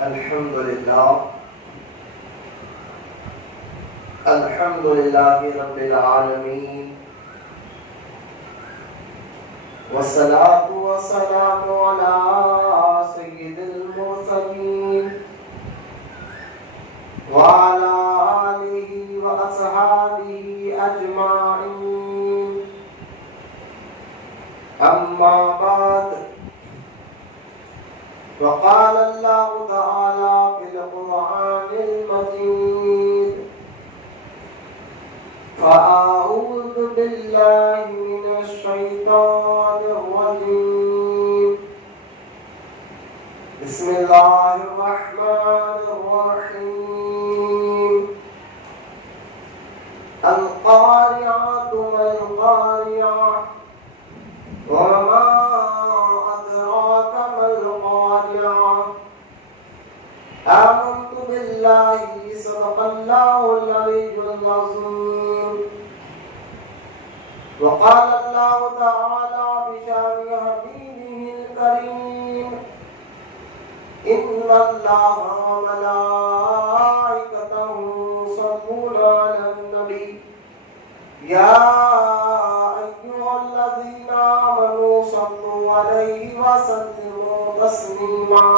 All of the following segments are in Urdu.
الحمد لله رب العالمين والصلاة والسلام على سيد المرسلين وعلى آله وأصحابه أجمعين. أما بعد، وقال الله تعالى في القرآن المجيد: فأعوذ بالله من الشيطان الرجيم. بسم الله الرحمن الرحيم. القارعة ما القارعة وما أدراك ما القارعة. آمنت بالله صدق الله العلي العظيم. وقال الله تعالى بشأن حبيبه الكريم: إن الله وملائكته يصلون على النبي يا أيها الذين آمنوا صلوا عليه وسلموا تسليما.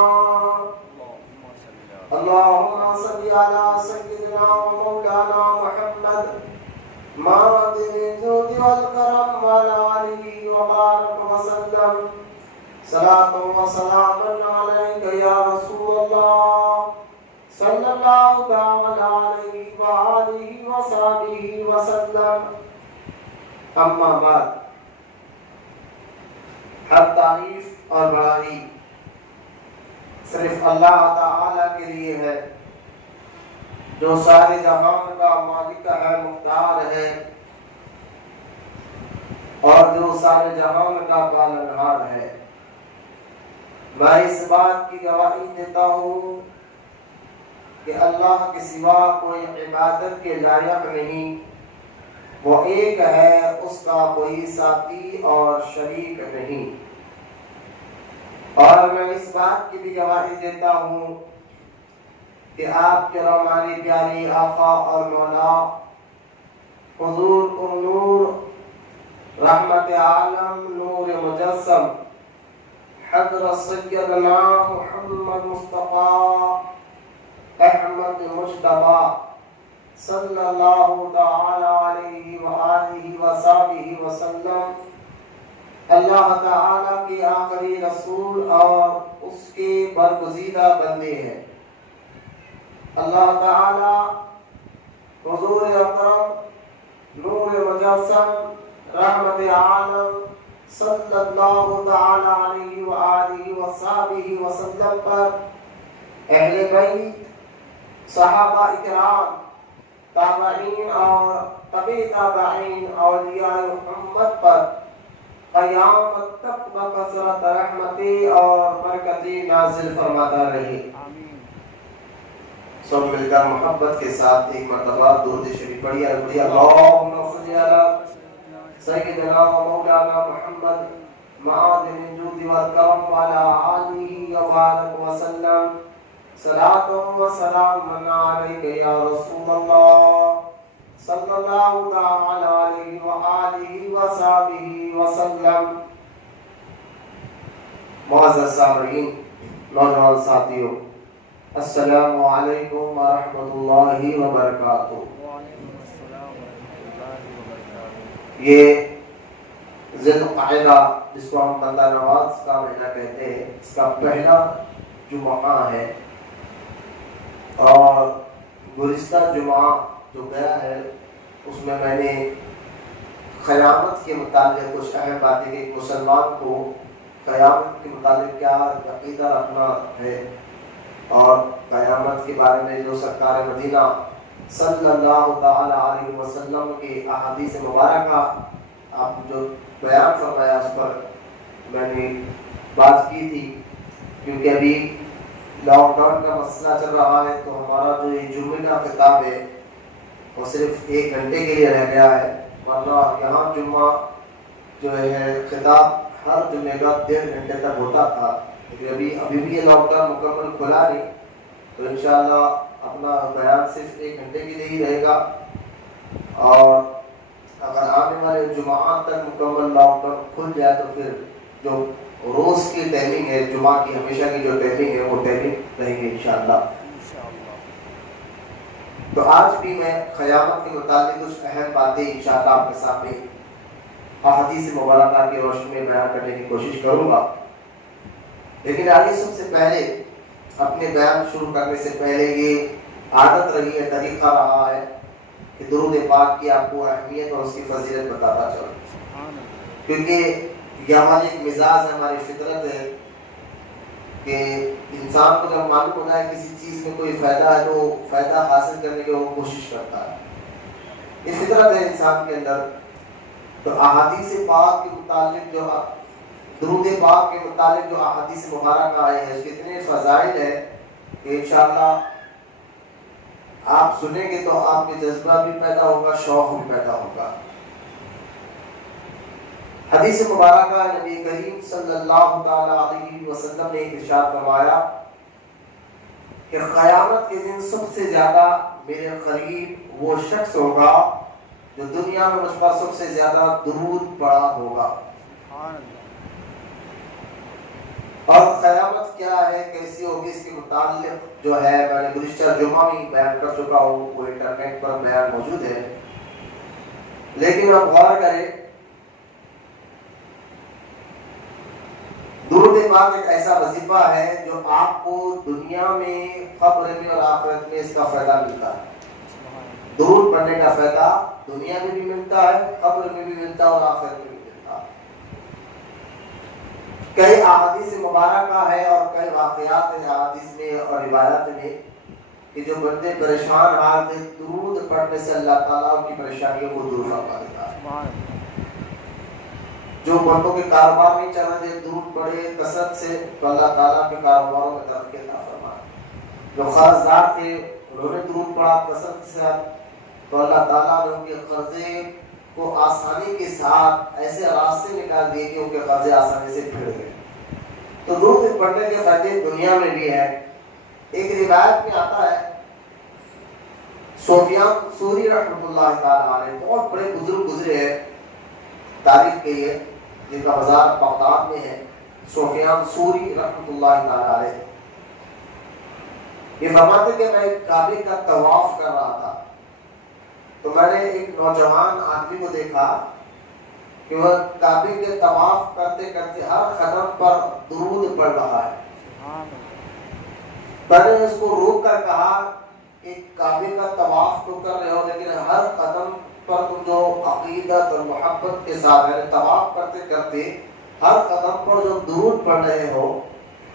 اللهم صل على سيدنا ومولانا محمد معدن الجود والكرم وعلى آله وبارك وسلم. صلاة وسلاما عليك يا رسول الله صلى الله تعالى عليه وآله وصحبه وسلم. اما بعد، ہر تعریف اور بڑائی صرف اللہ تعالی کے لیے ہے، جو سارے جہان کا مالک ہے، مختار ہے، اور جو سارے جہان کا پالنہار ہے۔ میں اس بات کی گواہی دیتا ہوں کہ اللہ کے سوا کوئی عبادت کے لائق نہیں، وہ ایک ہے، اس کا کوئی ساتھی اور شریک نہیں۔ اور میں اس بات کی بھی گواہی دیتا ہوں کہ آپ کے ہمارے پیارے آقا اور مولا حضور نور رحمت عالم نور مجسم حضرت سیدنا محمد مصطفیٰ احمد مجتبی صلی اللہ تعالی علیہ وآلہ وصحبہ وسلم اللہ تعالی کے آخری رسول اور اس کے برگزیدہ بندے ہیں۔ اللہ تعالی حضور اکرم نور مجسم رحمت عالم صلی اللہ تعالی علیہ وآلہ وصحبہ وسلم پر، اہل بیت، صحابہ اکرام، تابعین اور تبع تابعین، اولیاء محمد پر قیامت تک بکثرت رحمتی اور برکتی نازل فرماتا رہے۔ سب مل کر محبت کے ساتھ ایک مرتبہ درود شریف پڑھیے۔ اللہم صلی علی سیدنا و مولانا محمد معدن الجود والکرم وعلی آلہ وبارک وسلم۔ صلاۃ و سلام علیک یا رسول اللہ صلی اللہ تعالی علیہ وآلہ وصحبہ وسلم۔ معزز سامعین، نوجوان ساتھیوں، السلام علیکم ورحمۃ اللہ وبرکاتہ۔ یہ ذی القعدہ، جس کو ہم بندہ نواز کا مہینہ کہتے ہیں، اس کا پہلا جمعہ ہے، اور گزشتہ جمعہ جو گیا ہے اس میں نے قیامت کے متعلق کچھ اہم باتیں کہ ایک مسلمان کو قیامت کے متعلق کیا عقیدہ رکھنا ہے، اور قیامت کے بارے میں جو سرکار مدینہ صلی اللہ تعالی علیہ وسلم کی احادیث مبارکہ آپ جو بیان فرمایا اس پر میں نے بات کی تھی، کیونکہ ابھی لاک ڈاؤن کا مسئلہ چل رہا ہے، تو ہمارا جو یہ جمعے کا خطاب ہے وہ صرف 1 گھنٹے کے لیے رہ گیا ہے، ورنہ یہاں جمعہ جو ہے خطاب ہر جمعے کا 1.5 گھنٹے تک ہوتا تھا، لیکن ابھی بھی یہ لاک ڈاؤن مکمل کھلا نہیں، تو انشاءاللہ اپنا بیان صرف 1 گھنٹے کے لیے ہی رہے گا، اور اگر آنے والے جمعات تک مکمل لاک ڈاؤن کھل جائے تو پھر جو روز کی ٹائمنگ ہے، جمعہ کی ہمیشہ کی جو ٹائمنگ ہے وہ ٹائمنگ رہے گی انشاءاللہ۔ تو آج بھی میں قیامت کے متعلق کچھ اہم باتیں انشاءاللہ آپ کے سامنے احادیث مبارکہ کی روشنی میں بیان کرنے کی کوشش کروں گا۔ لیکن آگے سب سے پہلے اپنے بیان شروع کرنے سے پہلے یہ عادت رہی ہے، طریقہ رہا ہے کہ درود پاک کی آپ کو اہمیت اور اس کی فضیلت بتاتا چلوں، کیونکہ یہ ہماری ایک مزاج ہے، ہماری فطرت ہے کہ انسان کو جب معلوم ہوتا ہے کسی چیز میں کوئی فائدہ ہے تو فائدہ حاصل کرنے کی وہ کوشش کرتا ہے، یہ فطرت ہے انسان کے اندر۔ تو احادیث پاک کے متعلق جو درود پاک کے متعلق جو احادیث مبارکہ آئے ہیں اس کے اتنے فضائل ہیں کہ انشاءاللہ آپ سنیں گے تو آپ کے جذبہ بھی پیدا ہوگا، شوق بھی پیدا ہوگا۔ حدیث مبارکہ نبی کریم صلی اللہ تعالی علیہ وسلم نے ارشاد فرمایا کہ قیامت کے دن سب سے زیادہ میرے قریب وہ شخص ہوگا جو دنیا میں مجھ پر سب سے زیادہ درود پڑا ہوگا۔ اور قیامت کیا ہے، کیسی ہوگی، اس کے متعلق جو ہے میں نے گزشتہ جمعہ میں بیان کر چکا ہوں، وہ انٹرنیٹ پر بیان موجود ہے، لیکن آپ غور کریں، درود پاک ایک ایسا وظیفہ ہے جو آپ کو دنیا میں، قبر میں اور آخرت میں اس کا فائدہ ملتا ہے۔ درود پڑھنے کا فائدہ دنیا میں بھی ملتا ہے، قبر میں بھی ملتا ہے اور آخرت میں بھی ملتا ہے۔ کئی احادیث مبارکہ ہے اور کئی واقعات ہیں احادیث میں اور روایات میں کہ جو بندے پریشان حال تھے، درود پڑھنے سے اللہ تعالیٰ ان کی پریشانیوں کو دور فرما دیتا ہے۔ جو بندوں کے کاروبار نہیں چل رہے تھے، درود پڑھے کثرت سے تو اللہ تعالیٰ کے کاروباروں میں ترقی عطا فرمائے۔ جو قرض دار تھے انہوں نے درود پڑھا کثرت سے تو اللہ تعالیٰ نے ان کے قرضے کو آسانی کے ساتھ ایسے راستے نکال دیے کہ ان کے قرضے آسانی سے پھڑ گئے۔ تو درود پڑھنے کے فائدے دنیا میں بھی ہے۔ ایک روایت میں آتا ہے، سفیان ثوری رحمۃ اللہ تعالیٰ علیہ بہت بڑے بزرگ گزرے ہیں تاریخ کے یہ، جن کا مزار بغداد میں ہے، سفیان ثوری رحمۃ اللہ تعالیٰ علیہ۔ یہ فرماتے کہ میں کعبے کا طواف کر رہا تھا تو میں نے ایک نوجوان آدمی کو دیکھا کہ وہ کعبے کے طواف کرتے کرتے ہر قدم پر درود پڑھ رہا ہے۔ میں نے اس کو روک کر کہا کہ کعبے کا طواف تو کر رہے ہو لیکن ہر قدم پر تم جو عقیدت اور محبت کے ساتھ طواف کرتے کرتے ہر قدم پر جو درود پڑھ رہے ہو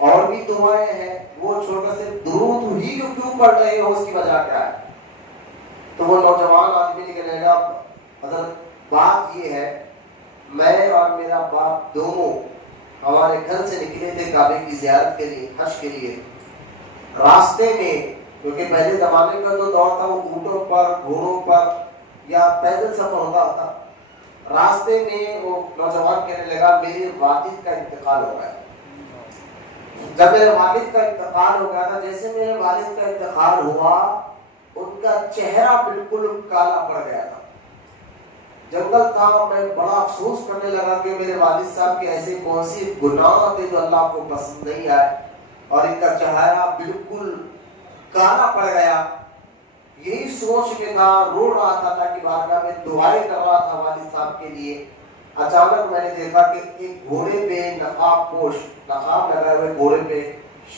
اور بھی دعائیں ہیں، وہ چھوٹا سے درود ہی کیوں پڑھ رہے ہو، اس کی وجہ کیا ہے؟ تو وہ نوجوان آدمی نے کہنے لگا، حضرت بات یہ ہے، میں اور میرا باپ دونوں ہمارے گھر سے نکلے تھے کعبے کی زیارت کے لیے، حج کے لیے۔ راستے میں، کیونکہ پہلے زمانے کا جو دور تھا وہ اونٹوں پر، گھوڑوں پر یا پیدل سفر ہوتا تھا، راستے میں وہ نوجوان کہنے لگا میرے والد کا انتقال ہو گیا۔ جب میرے والد کا انتقال ہو گیا تھا، جیسے میرے والد کا انتقال ہوا ان کا چہرہ بالکل کالا پڑ گیا تھا، جنگل تھا۔ میں بڑا افسوس کرنے لگا کہ میرے والد صاحب کے ایسے کون سی گناہ تھے جو اللہ کو پسند نہیں آئے اور ان کا چہرہ بالکل کالا پڑ گیا۔ یہی سوچ میں تھا، رو رہا تھا اللہ کی بارگاہ میں دعائیں کر رہا تھا والد صاحب کے لیے۔ اچانک میں نے دیکھا کہ ایک گھوڑے پہ نقاب پوش، نقاب لگائے ہوئے گھوڑے پہ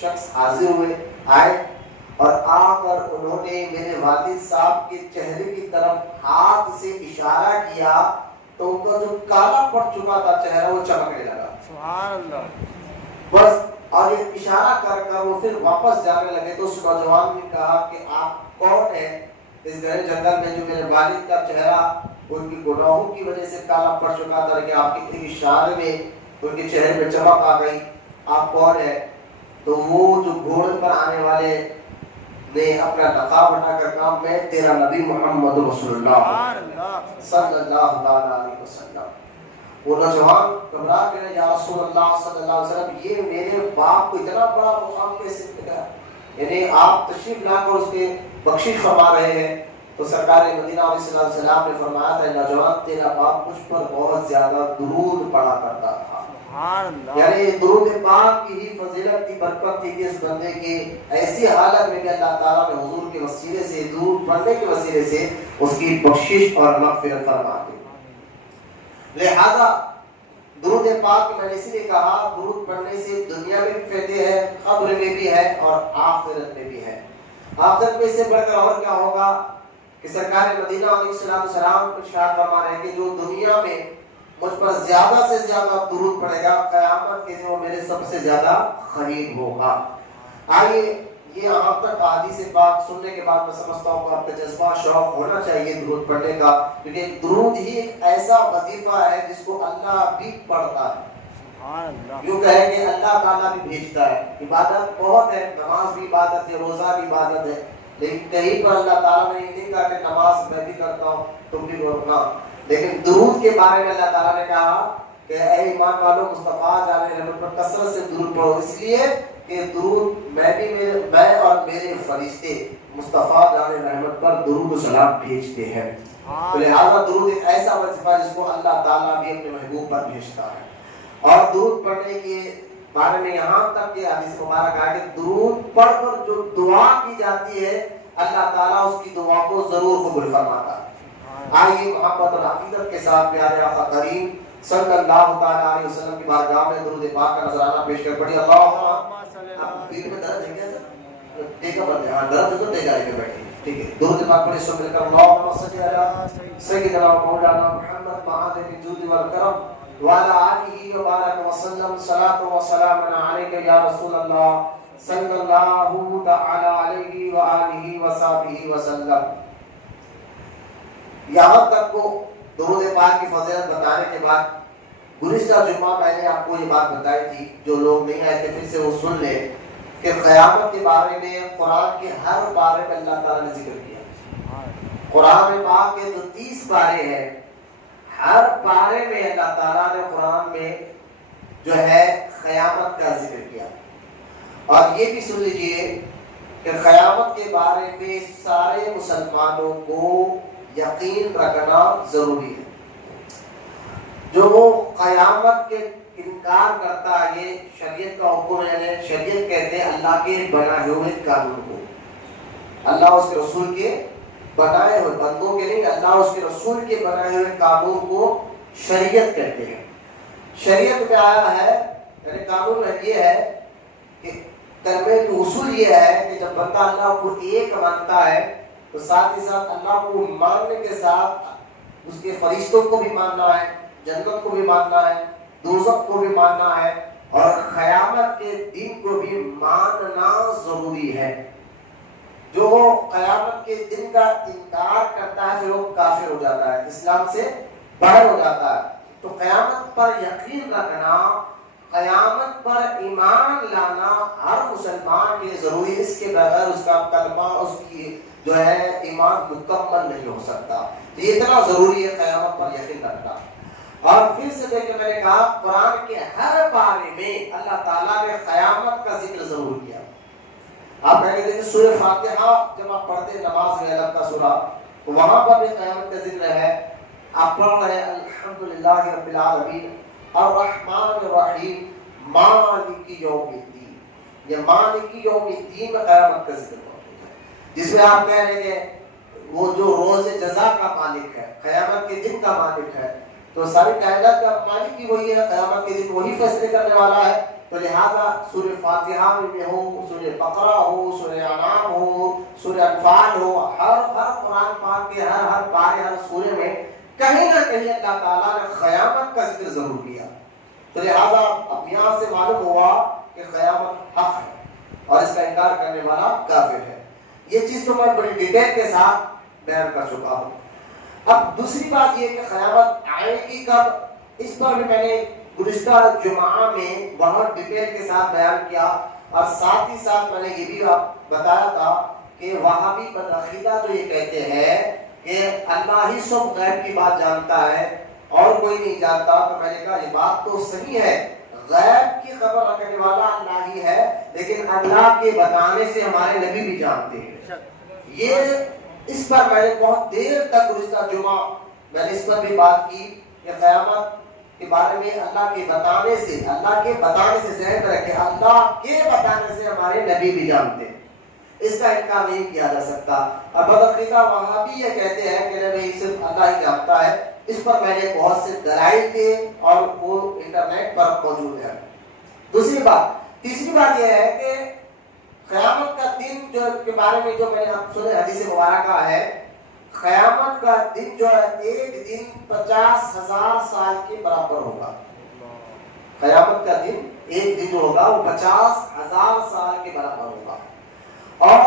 شخص حاضر ہوئے، آئے اور آ کر انہوں نے میرے والد صاحب کے چہرے کی طرف ہاتھ سے اشارہ کیا تو ان کا جو کالا پڑ چکا تھا چہرہ وہ چمکنے لگا۔ سبحان اللہ۔ بس، اور یہ اشارہ کر کر وہ پھر واپس جانے لگے تو اس نوجوان نے کہا کہ آپ کون ہیں اس گہرے جنگل میں جو میرے والد کا چہرہ ان کی گناہوں کی وجہ سے کالا پڑ چکا تھا کہ آپ کے ایک اشارے میں ان کے چہرے میں چمک آ گئی، آپ کون ہیں؟ تو وہ جو گھوڑے پر آنے والے نے اپنا نقاب ہٹا کر کہا میں تیرا نبی محمد رسول اللہ صلی اللہ علیہ وسلم۔ وہ نوجوان گھبرا گئے، یا رسول اللہ صلی اللہ علیہ وسلم یہ میرے باپ کو اتنا بڑا مقام کیسے مل گیا؟ یعنی آپ تشریف لا کر اس کے بخشش فرما رہے ہیں تو سرکار مدینہ علیہ السلام نے فرمایا تھا نوجوان تیرا باپ مجھ پر بہت زیادہ درود پڑھا کرتا تھا. یعنی درود پاک کی ہی فضیلت کی برکت تھی کہ اس بندے کی ایسی حالت میں کہ اللہ تعالیٰ نے حضور کے وسیلے سے درود پڑھنے کے وسیلے سے اس کی بخشش اور مغفرت فرما دی. لہذا درود پاک میں نے اس لیے کہا درود پڑھنے سے دنیا میں بھی فائدے ہیں, قبر میں بھی ہے اور آخرت میں بھی ہے. آخرت میں سے بڑھ کر اور کیا ہوگا کہ سرکار مدینہ علیہ السلام ارشاد فرما رہے ہیں کہ جو دنیا میں مجھ پر زیادہ سے زیادہ درود پڑے گا قیامت کے دن وہ میرے سب سے زیادہ قریب ہوگا. آئیے یہ یہاں تک احادیث پاک سننے کے بعد میں سمجھتا ہوں کہ آپ کا جذبہ شوق ہونا چاہیے درود پڑھنے کا, کیونکہ درود ہی ایک ایسا وظیفہ ہے جس کو اللہ بھی پڑھتا ہے. یوں کہے کہ اللہ تعالیٰ بھی بھیجتا ہے. عبادت بہت ہے, نماز بھی عبادت ہے, روزہ بھی عبادت ہے, لیکن کہیں پر اللہ تعالیٰ نے یہ نہیں کہا کہ نماز میں بھی کرتا ہوں تم بھی کرنا. لیکن درود کے بارے میں اللہ تعالیٰ نے کہا کہ اے ایمان والو مصطفیٰ جان رحمت پر کثرت سے درود پڑھو, اس لیے کہ درود میں اور میرے فرشتے مصطفیٰ جان رحمت پر درود و سلام بھیجتے ہیں. تو لہٰذا درود ایک ایسا وظیفہ ہے جس کو اللہ تعالیٰ بھی اپنے محبوب پر بھیجتا ہے. اور درود پڑھنے کے بارے میں یہاں تک کہ حدیث مبارک ہے کہ درود پڑھ کر جو دعا کی جاتی ہے اللہ تعالیٰ اس کی دعا کو ضرور قبول فرماتا ہے. آئیے محبت اور عقیدت کے ساتھ پیارے آقا کریم صلی اللہ تعالیٰ علیہ وسلم کی بارگاہ میں درود پاک کا نذرانہ پیش کر پڑھی. اللہ پیر میں درد ہے کیا سر؟ ٹیکا بند ہے, ہاں درد ہے تو ٹیکا لے کے بیٹھے. ٹھیک ہے, درود پاک پڑھے سو مل کر اللہم صلی علی سیدنا مولانا محمد معاذ الجود والکرم وعلى آلہ وبارک وسلم صلاۃ و سلام علیک یا رسول اللہ صلی اللہ تعالی علیہ وآلہ وصحبہ وسلم. یہاں تک کو درود پاک کی فضیلت بتانے کے بعد گزشتہ جمعہ میں نے آپ کو یہ بات بتائی تھی, جو لوگ نہیں آئے تھے پھر سے وہ سن لیں کہ قیامت کے بارے میں قرآن کے ہر بارے میں اللہ تعالیٰ نے ذکر کیا. قرآن پاک کے جو 30 پارے ہیں ہر پارے میں اللہ تعالیٰ نے قرآن میں جو ہے قیامت کا ذکر کیا. اور یہ بھی سن لیجئے کہ قیامت کے بارے میں سارے مسلمانوں کو یقین رکھنا ضروری ہے. جو قیامت کے انکار کرتا ہے یہ شریعت کا حکم ہے. شریعت کہتے ہیں اللہ کے بنائے ہوئے قانون کو, اللہ اس کے رسول کے بنائے ہوئے, بندوں کے نہیں, اللہ اس کے رسول کے بنائے ہوئے قانون کو شریعت کہتے ہیں. شریعت میں آیا ہے یعنی قانون میں یہ ہے کہ کلمے کا اصول یہ ہے کہ جب بندہ اللہ کو ایک مانتا ہے تو ساتھ ہی ساتھ اللہ کو ماننے کے ساتھ اس کے فرشتوں کو بھی ماننا ہے, جنت کو بھی ماننا ہے, دوزخ کو بھی ماننا ہے, اور قیامت کے دن کو بھی ماننا ضروری ہے. جو قیامت کے دن کا انکار کرتا ہے پھر وہ کافر ہو جاتا ہے, اسلام سے باہر ہو جاتا ہے. تو قیامت پر یقین رکھنا, قیامت پر ایمان لانا ہر مسلمان کے ضروری, اس کے بغیر اس کا کلمہ اس کی جو ہے ایمان مکمل نہیں ہو سکتا. تو یہ اتنا ضروری ہے قیامت پر یقین رکھنا. اور پھر سے دیکھیں میں نے کہا قرآن کے ہر بارے میں اللہ تعالیٰ نے قیامت کا ذکر ضرور کیا. آپ کہیں گے سورہ فاتحہ جب آپ پڑھتے ہیں نماز میں الگ کا سورہ تو وہاں پر بھی قیامت کا ذکر ہے. آپ پڑھ رہے ہیں الحمدللہ رب العالمین الرحمن الرحیم مالک یوم الدین. یہ مالک یوم الدین میں قیامت کا ذکر موجود ہے, جس میں آپ کہہ رہے ہیں وہ جو روز جزا کا مالک ہے, قیامت کے دن کا مالک ہے. تو ساری کائنات کا مالک ہی وہی ہے, قیامت کے دن وہی فیصلے کرنے والا ہے. تو لہذا سورہ فاتحہ میں ہو, سورہ بقرہ ہو, سورہ انعام ہو, سورہ انفال ہو, ہر قرآن پاک کے ہر پارے ہر سورے میں کہیں نہ کہیں اللہ تعالیٰ نے قیامت کا ذکر ضرور کیا. تو لہذا اب یہاں سے معلوم ہوا کہ قیامت حق ہے اور اس کا انکار کرنے والا کافر ہے. یہ چیز تو میں بڑی ڈیٹیل کے ساتھ بیان کر چکا ہوں. اب دوسری بات یہ کہ قیامت آئے گی کب, اس پر بھی میں نے گزشتہ جمعہ میں بہت ڈیٹیل کے ساتھ بیان کیا. اور ساتھ ہی ساتھ میں نے یہ بھی بتایا تھا کہ وہابی بدعقیدہ جو یہ کہتے ہیں کہ اللہ ہی سب غیب کی بات جانتا ہے اور کوئی نہیں جانتا, تو میں نے کہا یہ بات تو صحیح ہے, غیب کی خبر رکھنے والا اللہ ہی ہے، لیکن اللہ کے بتانے سے ہمارے نبی بھی جانتے ہیں. یہ اس پر میں نے بہت دیر تک گزشتہ جمعہ میں نے اس پر بھی بات کی کہ قیامت کے بارے میں اللہ کے بتانے سے ذہن میں رکھے، اللہ کے بتانے سے ہمارے نبی بھی جانتے ہیں. اس کا انکار نہیں کیا جا سکتا. اور بدعقیدہ وہابی یہ کہتے ہیں کہ نہیں صرف اللہ ہی جانتا ہے. اس پر میں نے بہت سے دلائل دیے اور وہ انٹرنیٹ پر موجود ہے. تیسری بات یہ ہے کہ قیامت کا دن جو کے بارے میں جو میں نے آپ سنے حدیث مبارکہ ہے، قیامت کا دن جو ہے ایک دن 50,000 سال کے برابر ہوگا. قیامت کا دن ایک دن جو ہوگا وہ 50,000 سال کے برابر ہوگا. اور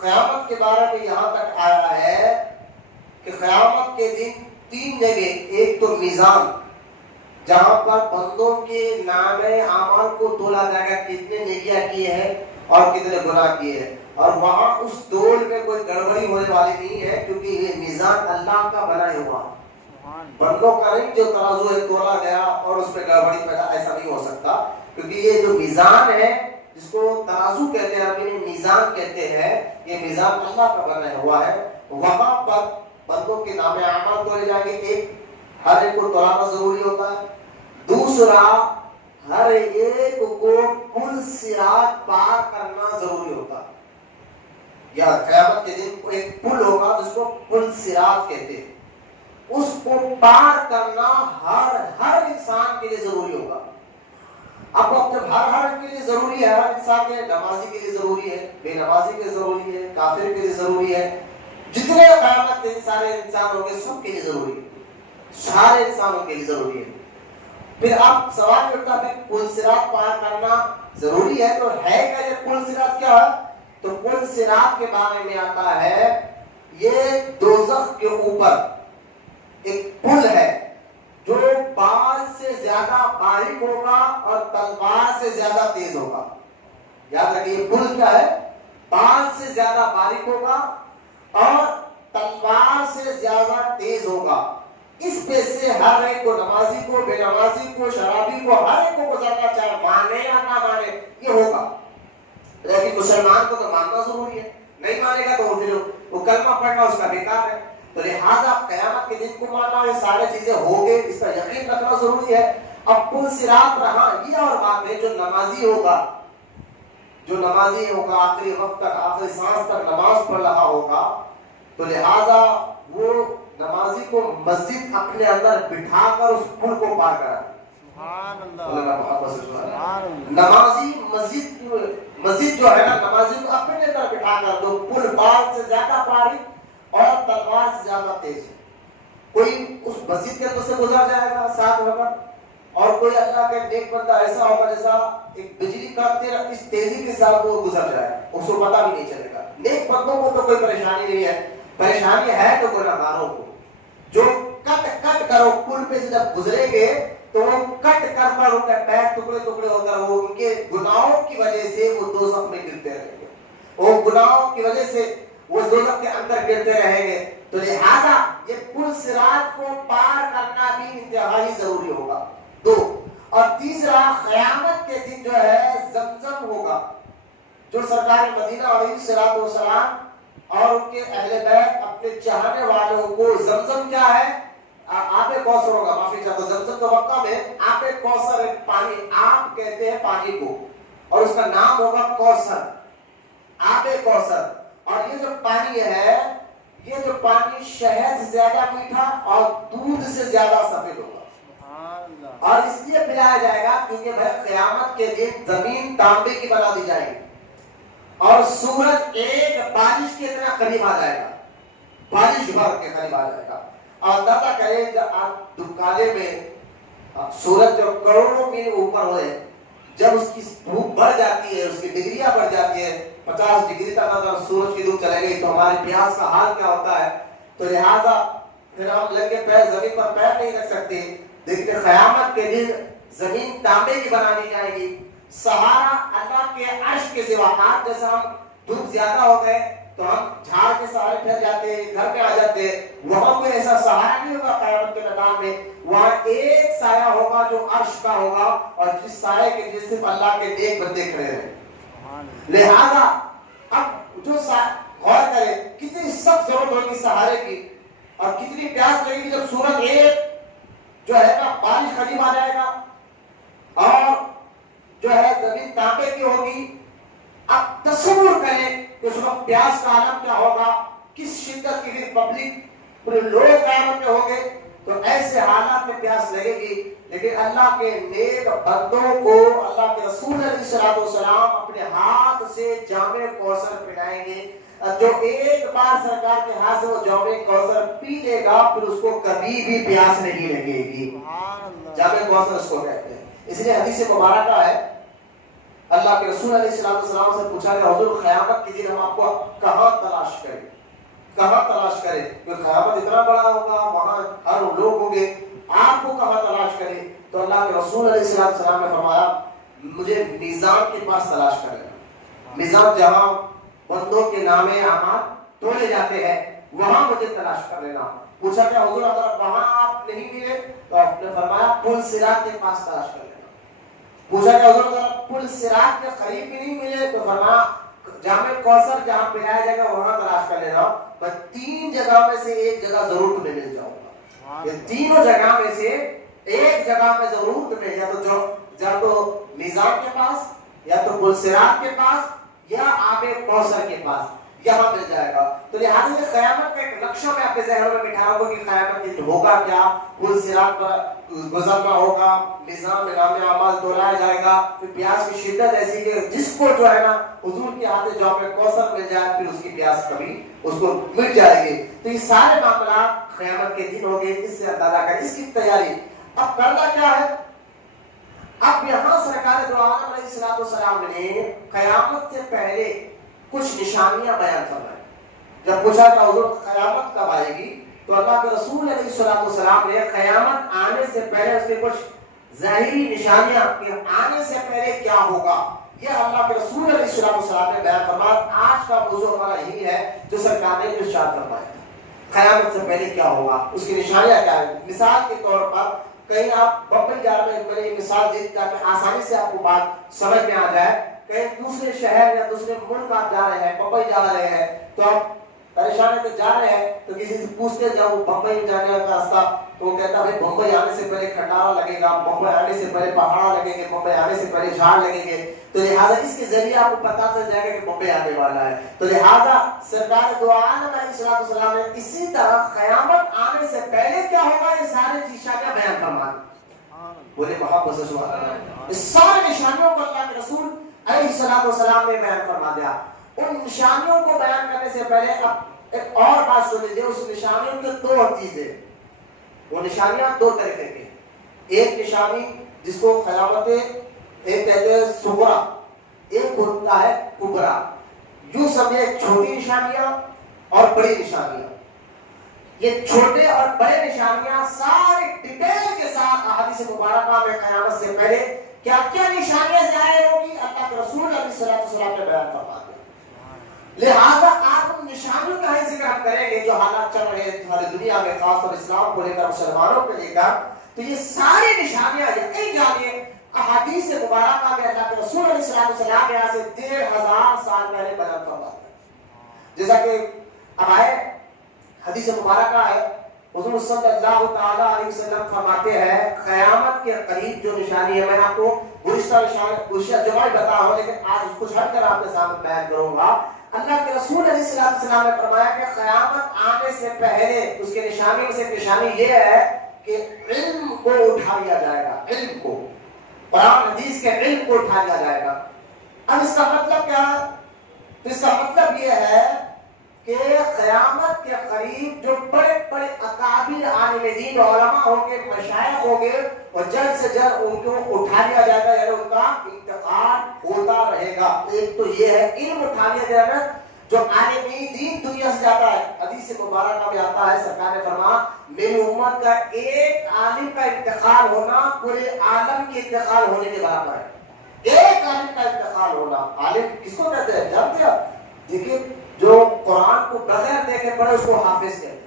قیامت کے بارے میں یہاں تک آیا ہے کہ قیامت کے دن 3 جگہ، ایک تو میزان جہاں پر بندوں کے نام اعمال کو تولا جائے گا، کتنے نیکیاں کیے ہیں اور کتنے گناہ کیے ہیں، اور وہاں اس تول میں کوئی گڑبڑی ہونے والی نہیں ہے، کیونکہ یہ میزان اللہ کا بنا ہوا بندوں کا نہیں جو ترازو ہے تولا گیا اور اس پہ گڑبڑی پیدا، ایسا نہیں ہو سکتا. کیونکہ یہ جو میزان ہے جس کو ترازو کہتے ہیں، عربی میں میزان کہتے ہیں، یہ میزان اللہ کا بنا ہوا ہے. وہاں پر بندوں کے نام اعمال تولے جائیں گے. ایک، ہر ایک کو تولانا ضروری ہوتا ہے. دوسرا، ہر ایک کو پل صراط پار کرنا ضروری ہوتا ہے. یا قیامت کے دن ایک پل ہوگا جس کو پل صراط کہتے ہیں، اس کو پار کرنا ہر انسان کے لیے ضروری ہوگا. اب جب ہر کے لیے ضروری ہے، ہر انسان کے لیے، نمازی کے لیے ضروری ہے، بے نمازی کے لیے ضروری ہے، کافر کے لیے ضروری ہے، جتنے قیامت کے سارے انسان ہوں گے سب کے لیے ضروری ہے، سارے انسانوں کے لیے ضروری ہے. پھر اب سوال اٹھتا ہے پل صراط پار کرنا ضروری ہے تو ہے کیا یہ پل صراط؟ کیا ہے؟ تو پل صراط کے بارے میں آتا ہے یہ دوزخ کے اوپر ایک پل ہے جو بال سے زیادہ باریک ہوگا اور تلوار سے زیادہ تیز ہوگا. یاد رکھیے یہ پل کیا ہے؟ بال سے زیادہ باریک ہوگا اور تلوار سے زیادہ تیز ہوگا. اس پہ سے ہر ایک کو، نمازی کو، بے نمازی کو، شرابی کو، ہر ایک کو گزرنا چاہے، مانے یا نہ مانے، یہ ہوگا. لیکن مسلمان کو تو ماننا ضروری ہے، نہیں مانے گا تو پھر وہ کلمہ پڑھنا اس کا بیکار ہے. تو لہٰذا قیامت کے دن کو ماننا، یہ سارے چیزیں ہو گئے، اس پر یقین رکھنا ضروری ہے. اب پل صراط رہا، یہ اور بات ہے جو نمازی ہوگا آخری وقت تک، آخری سانس تک نماز پڑھ رہا ہوگا، تو لہٰذا وہ نمازی کو مسجد اپنے اندر بٹھا کر اس پل کو پار کرا. نمازی مسجد جو ہے نا، نمازی کو اپنے اندر بٹھا کر دو، پل بال سے زیادہ باریک اور تلوار سے زیادہ تیز ہے. کوئی اس مسجد کے اندر سے گزر جائے گا 7 وقت، اور کوئی اللہ کے نیک بندہ ایسا ہوگا جیسا ایک بجلی کا تیر اس تیزی کے ساتھ وہ گزر جائے، اس کو پتہ بھی نہیں چلے گا. نیک بندوں کو تو کوئی پریشانی نہیں ہے، پریشانی ہے تو گناہگاروں کو جو کٹ کرو پل پہ سے جب گزریں گے تو وہ کٹ کر ان کے پیر ٹکڑے ہو کر وہ ان کے گناہوں کی وجہ سے وہ دوزخ میں گرتے رہیں گے، وہ گناہوں کی وجہ سے وہ دوزخ کے اندر گرتے رہیں گے. تو لہذا یہ پل صراط کو پار کرنا بھی انتہائی ضروری ہوگا. 2 اور تیسرا، قیامت کے دن جو ہے زمزم ہوگا، جو سرکار مدینہ علیہ الصلوۃ والسلام اور ان کے اہل بیت اپنے چاہنے والوں کو، زمزم کیا ہے؟ آب کوثر ہوگا، معافی چاہتا ہوں، زمزم تو مکہ میں آب کوثر ایک پانی، آپ کہتے ہیں پانی کو، اور اس کا نام ہوگا کوثر، آب کوثر. اور یہ جو پانی ہے، یہ جو پانی شہد سے زیادہ میٹھا اور دودھ سے زیادہ سفید ہوگا. اور اس لیے پلایا جائے گا کیونکہ بھائی قیامت کے دن زمین تانبے کی بنا دی جائے گی اور سورج ایک بارش کے اتنا قریب آ جائے گا، بارش بھر کے قریب آ جائے گا. اور اندازہ کریں جب آپ دکانے میں سورج جو کروڑوں میل اوپر ہوئے، جب اس کی دھوپ بڑھ جاتی ہے، اس کی ڈگریاں بڑھ جاتی ہے، 50 ڈگری تک اگر سورج کی دھوپ چلے گئی تو ہمارے پیاس کا حال کیا ہوتا ہے. تو لہذا پھر ہم لگ کے پیر زمین پر پیر نہیں رکھ سکتے. دیکھتے قیامت کے دن زمین تانبے کی بنا دی جائے گی. سہارا اللہ کے عرش کے سوا، آج جیسا ہم دھوپ زیادہ ہو گئے تو ہم جھاڑ کے سہارے ٹھہر جاتے ہیں، گھر میں آ جاتے ہیں، وہاں کوئی ایسا سہارا نہیں ہوگا قیامت کے میدان میں، وہاں ایک سایہ ہوگا جو عرش کا ہوگا، اور جس سائے کے جس صرف اللہ کے نیک بندے کھڑے ہیں۔ لہذا اب جو غور کرے کتنی سخت ضرورت ہوگی سہارے کی، اور کتنی پیاس لگے گی جب سورج ایک جو ہے نا بارش قریب آ جائے گا، اور جو ہے زمین تانبے کی ہوگی۔ اب تصور کریں کہ اس وقت پیاس کا عالم کیا ہوگا، کس شدت کی پبلک پورے لوگ قیامت میں ہوں گے، تو ایسے حالات میں پیاس لگے گی۔ لیکن اللہ کے نیک بندوں کو اللہ کے رسول علیہ الصلوۃ والسلام اپنے ہاتھ سے جام کوثر پلائیں گے، جو ایک بار سرکار کے ہاتھ سے وہ جام کوثر پی لے گا پھر اس کو کبھی بھی پیاس نہیں لگے گی۔ جام کوثر اس کو کہتے ہیں۔ اس لیے حدیث مبارکہ ہے، اللہ کے رسول علیہ السلام سے پوچھا کہ حضور قیامت کے دن ہم آپ کو کہاں تلاش کریں، کہاں تلاش کریں، کیونکہ قیامت اتنا بڑا ہوگا، وہاں ہر لوگ ہوں گے، آپ کو کہاں تلاش کریں؟ تو اللہ کے رسول علیہ السلام نے فرمایا مجھے میزان کے پاس تلاش کر لینا، میزان جہاں بندوں کے نام اعمال تولے جاتے ہیں وہاں مجھے تلاش کر لینا۔ پوچھا کہ حضور اگر وہاں آپ نہیں ملے تو آپ نے فرمایا پل صراط کے پاس تلاش کر لینا۔ پوچھا کہ حضور اگر پل صراط کے قریب بھی نہیں ملے تو فرمایا جامع کوثر جہاں پلایا جائے گا وہاں تلاش کر لینا۔ میں تین جگہ میں سے ایک جگہ ضرور تمہیں مل جاؤں گا، یہ تینوں جگہ میں سے ایک جگہ میں ضرور تمہیں، یا تو میزان کے پاس، یا تو پل صراط کے پاس، یا آب کوثر کے پاس، یہاں مل جائے گا۔ تو لہٰذا یہ قیامت کا ایک نقشہ میں آپ کے ذہنوں میں بٹھا ہوگا کہ قیامت کے دن ہوگا کیا، پل صراط پر گزرنا ہوگا، میزان میں نام اعمال تولایا جائے گا، پھر پیاس کی شدت ایسی کہ جس کو جو ہے نا حضور کے ہاتھ جام کوثر مل جائے پھر اس کی پیاس کبھی اس کو مٹ جائے گی۔ تو یہ سارے معاملات قیامت کے دن ہوں گے، اس سے اندازہ کریں اس کی تیاری۔ اب کرنا کیا ہے؟ اب یہاں سرکار دو عالم علیہ الصلوۃ والسلام نے قیامت سے پہلے کچھ نشانیاں بیان فرمائیں۔ جب پوچھا کہ حضور قیامت کب آئے گی تو اللہ کے رسول علیہ الصلوۃ والسلام نے قیامت آنے سے پہلے اس کے کچھ ظاہری نشانیاں کہ آنے سے پہلے کیا ہوگا یہ اللہ کے رسول علیہ الصلوۃ والسلام نے بیان فرمایا۔ آج کا موضوع ہمارا یہی ہے جو سرکار نے ارشاد فرمایا قیامت سے پہلے کیا ہوگا، اس کی نشانیاں کیا ہیں۔ مثال کے طور پر کہیں آپ بمبئی جا رہے ہیں، میں نے مثال دی تاکہ آسانی سے آپ کو بات سمجھ میں آ جائے۔ کہیں دوسرے شہر یا دوسرے ملک آپ جا رہے ہیں، بمبئی جا رہے ہیں، تو آپ پریشان ہے تو جا رہے ہیں تو کسی سے پوچھتے جب وہ بمبئی جانے کا راستہ تو وہ کہتا ہے بمبئی آنے سے پہلے کھنڈارا لگے گا، بمبئی آنے سے پہلے پہاڑ لگیں گے، بمبئی آنے سے پہلے جھاڑ لگیں گے، تو لہٰذا اس کے ذریعے آپ کو پتا چل جائے گا کہ بمبئی آنے والا ہے۔ تو لہٰذا سرکار دو عالم علیہ الصلوۃ والسلام نے اسی طرح قیامت آنے سے پہلے کیا ہوگا یہ سارے نشانیاں بیان فرمائیں۔ بولے محبت سے سبحان اللہ۔ اس سارے نشانیوں کو اللہ کے رسول علیہ الصلوۃ والسلام نے بیان فرما دیا۔ ان نشانیوں کو بیان کرنے سے پہلے اب ایک اور بات سن لیجیے، اس نشانیوں کی دو چیزیں، وہ نشانیاں دو طریقے کی، ایک نشانی جس کو قیامت ایک کہتے ہیں صغرا، ایک ہوتا ہے کبرا۔ یوں سمجھے چھوٹی نشانیاں اور بڑی نشانیاں۔ یہ چھوٹے اور بڑے نشانیاں سارے ڈیٹیل کے ساتھ احادیث مبارکہ میں قیامت سے پہلے کیا کیا نشانیاں ظاہر ہوگی اللہ کے رسول علیہ الصلوۃ والسلام نے بیان فرما دیا۔ لہذا آپ ان نشانیوں کا ہی ذکر ہم کریں گے جو حالات چل رہے ہیں ہماری دنیا میں، خاص طور اسلام کو لے کر، مسلمانوں کو لے کر۔ تو یہ ساری نشانیاں یقین جانیے احادیث مبارکہ میں اللہ کے رسول علیہ الصلوۃ والسلام نے یہاں سے 1500 سال پہلے بیان فرما دیا۔ جیسا کہ اب آئے حدیث مبارکہ ہے، حضور صلی اللہ تعالیٰ علیہ وسلم فرماتے ہیں قیامت کے قریب جو نشانی ہے، میں آپ کو گزشتہ جمعہ بتا ہوں لیکن آج کچھ ہٹ کر آپ کے سامنے بیان کروں گا۔ اللہ کے رسول علیہ السلام نے فرمایا کہ قیامت آنے سے پہلے اس کے نشانی میں سے نشانی یہ ہے کہ علم کو اٹھا لیا جائے گا، علم کو، قرآن حدیث کے علم کو اٹھا لیا جائے گا۔ اب اس کا مطلب کیا ہے؟ تو اس کا مطلب یہ ہے کہ قیامت کے قریب جو بڑے بڑے اکابر عالم دین علماء ہوں گے، مشائخ ہوں گے، اور جلد سے جلد ان کو اٹھا لیا جائے گا، یعنی ان کا انتقال ہوتا رہے گا۔ ایک تو یہ ہے علم اٹھا لیا جائے گا، جو عالم دین دنیا سے جاتا ہے۔ حدیث مبارکہ میں آتا ہے سرکار نے فرمایا میری امت کا ایک عالم کا انتقال ہونا پورے عالم کے انتقال ہونے کے برابر ہے۔ ایک عالم کا انتقال ہونا، عالم کس کو کہتے ہیں جانتے ہیں؟ دیکھیے جو قرآن کو بغیر دیکھے پڑھے اس کو حافظ کہتے ہیں،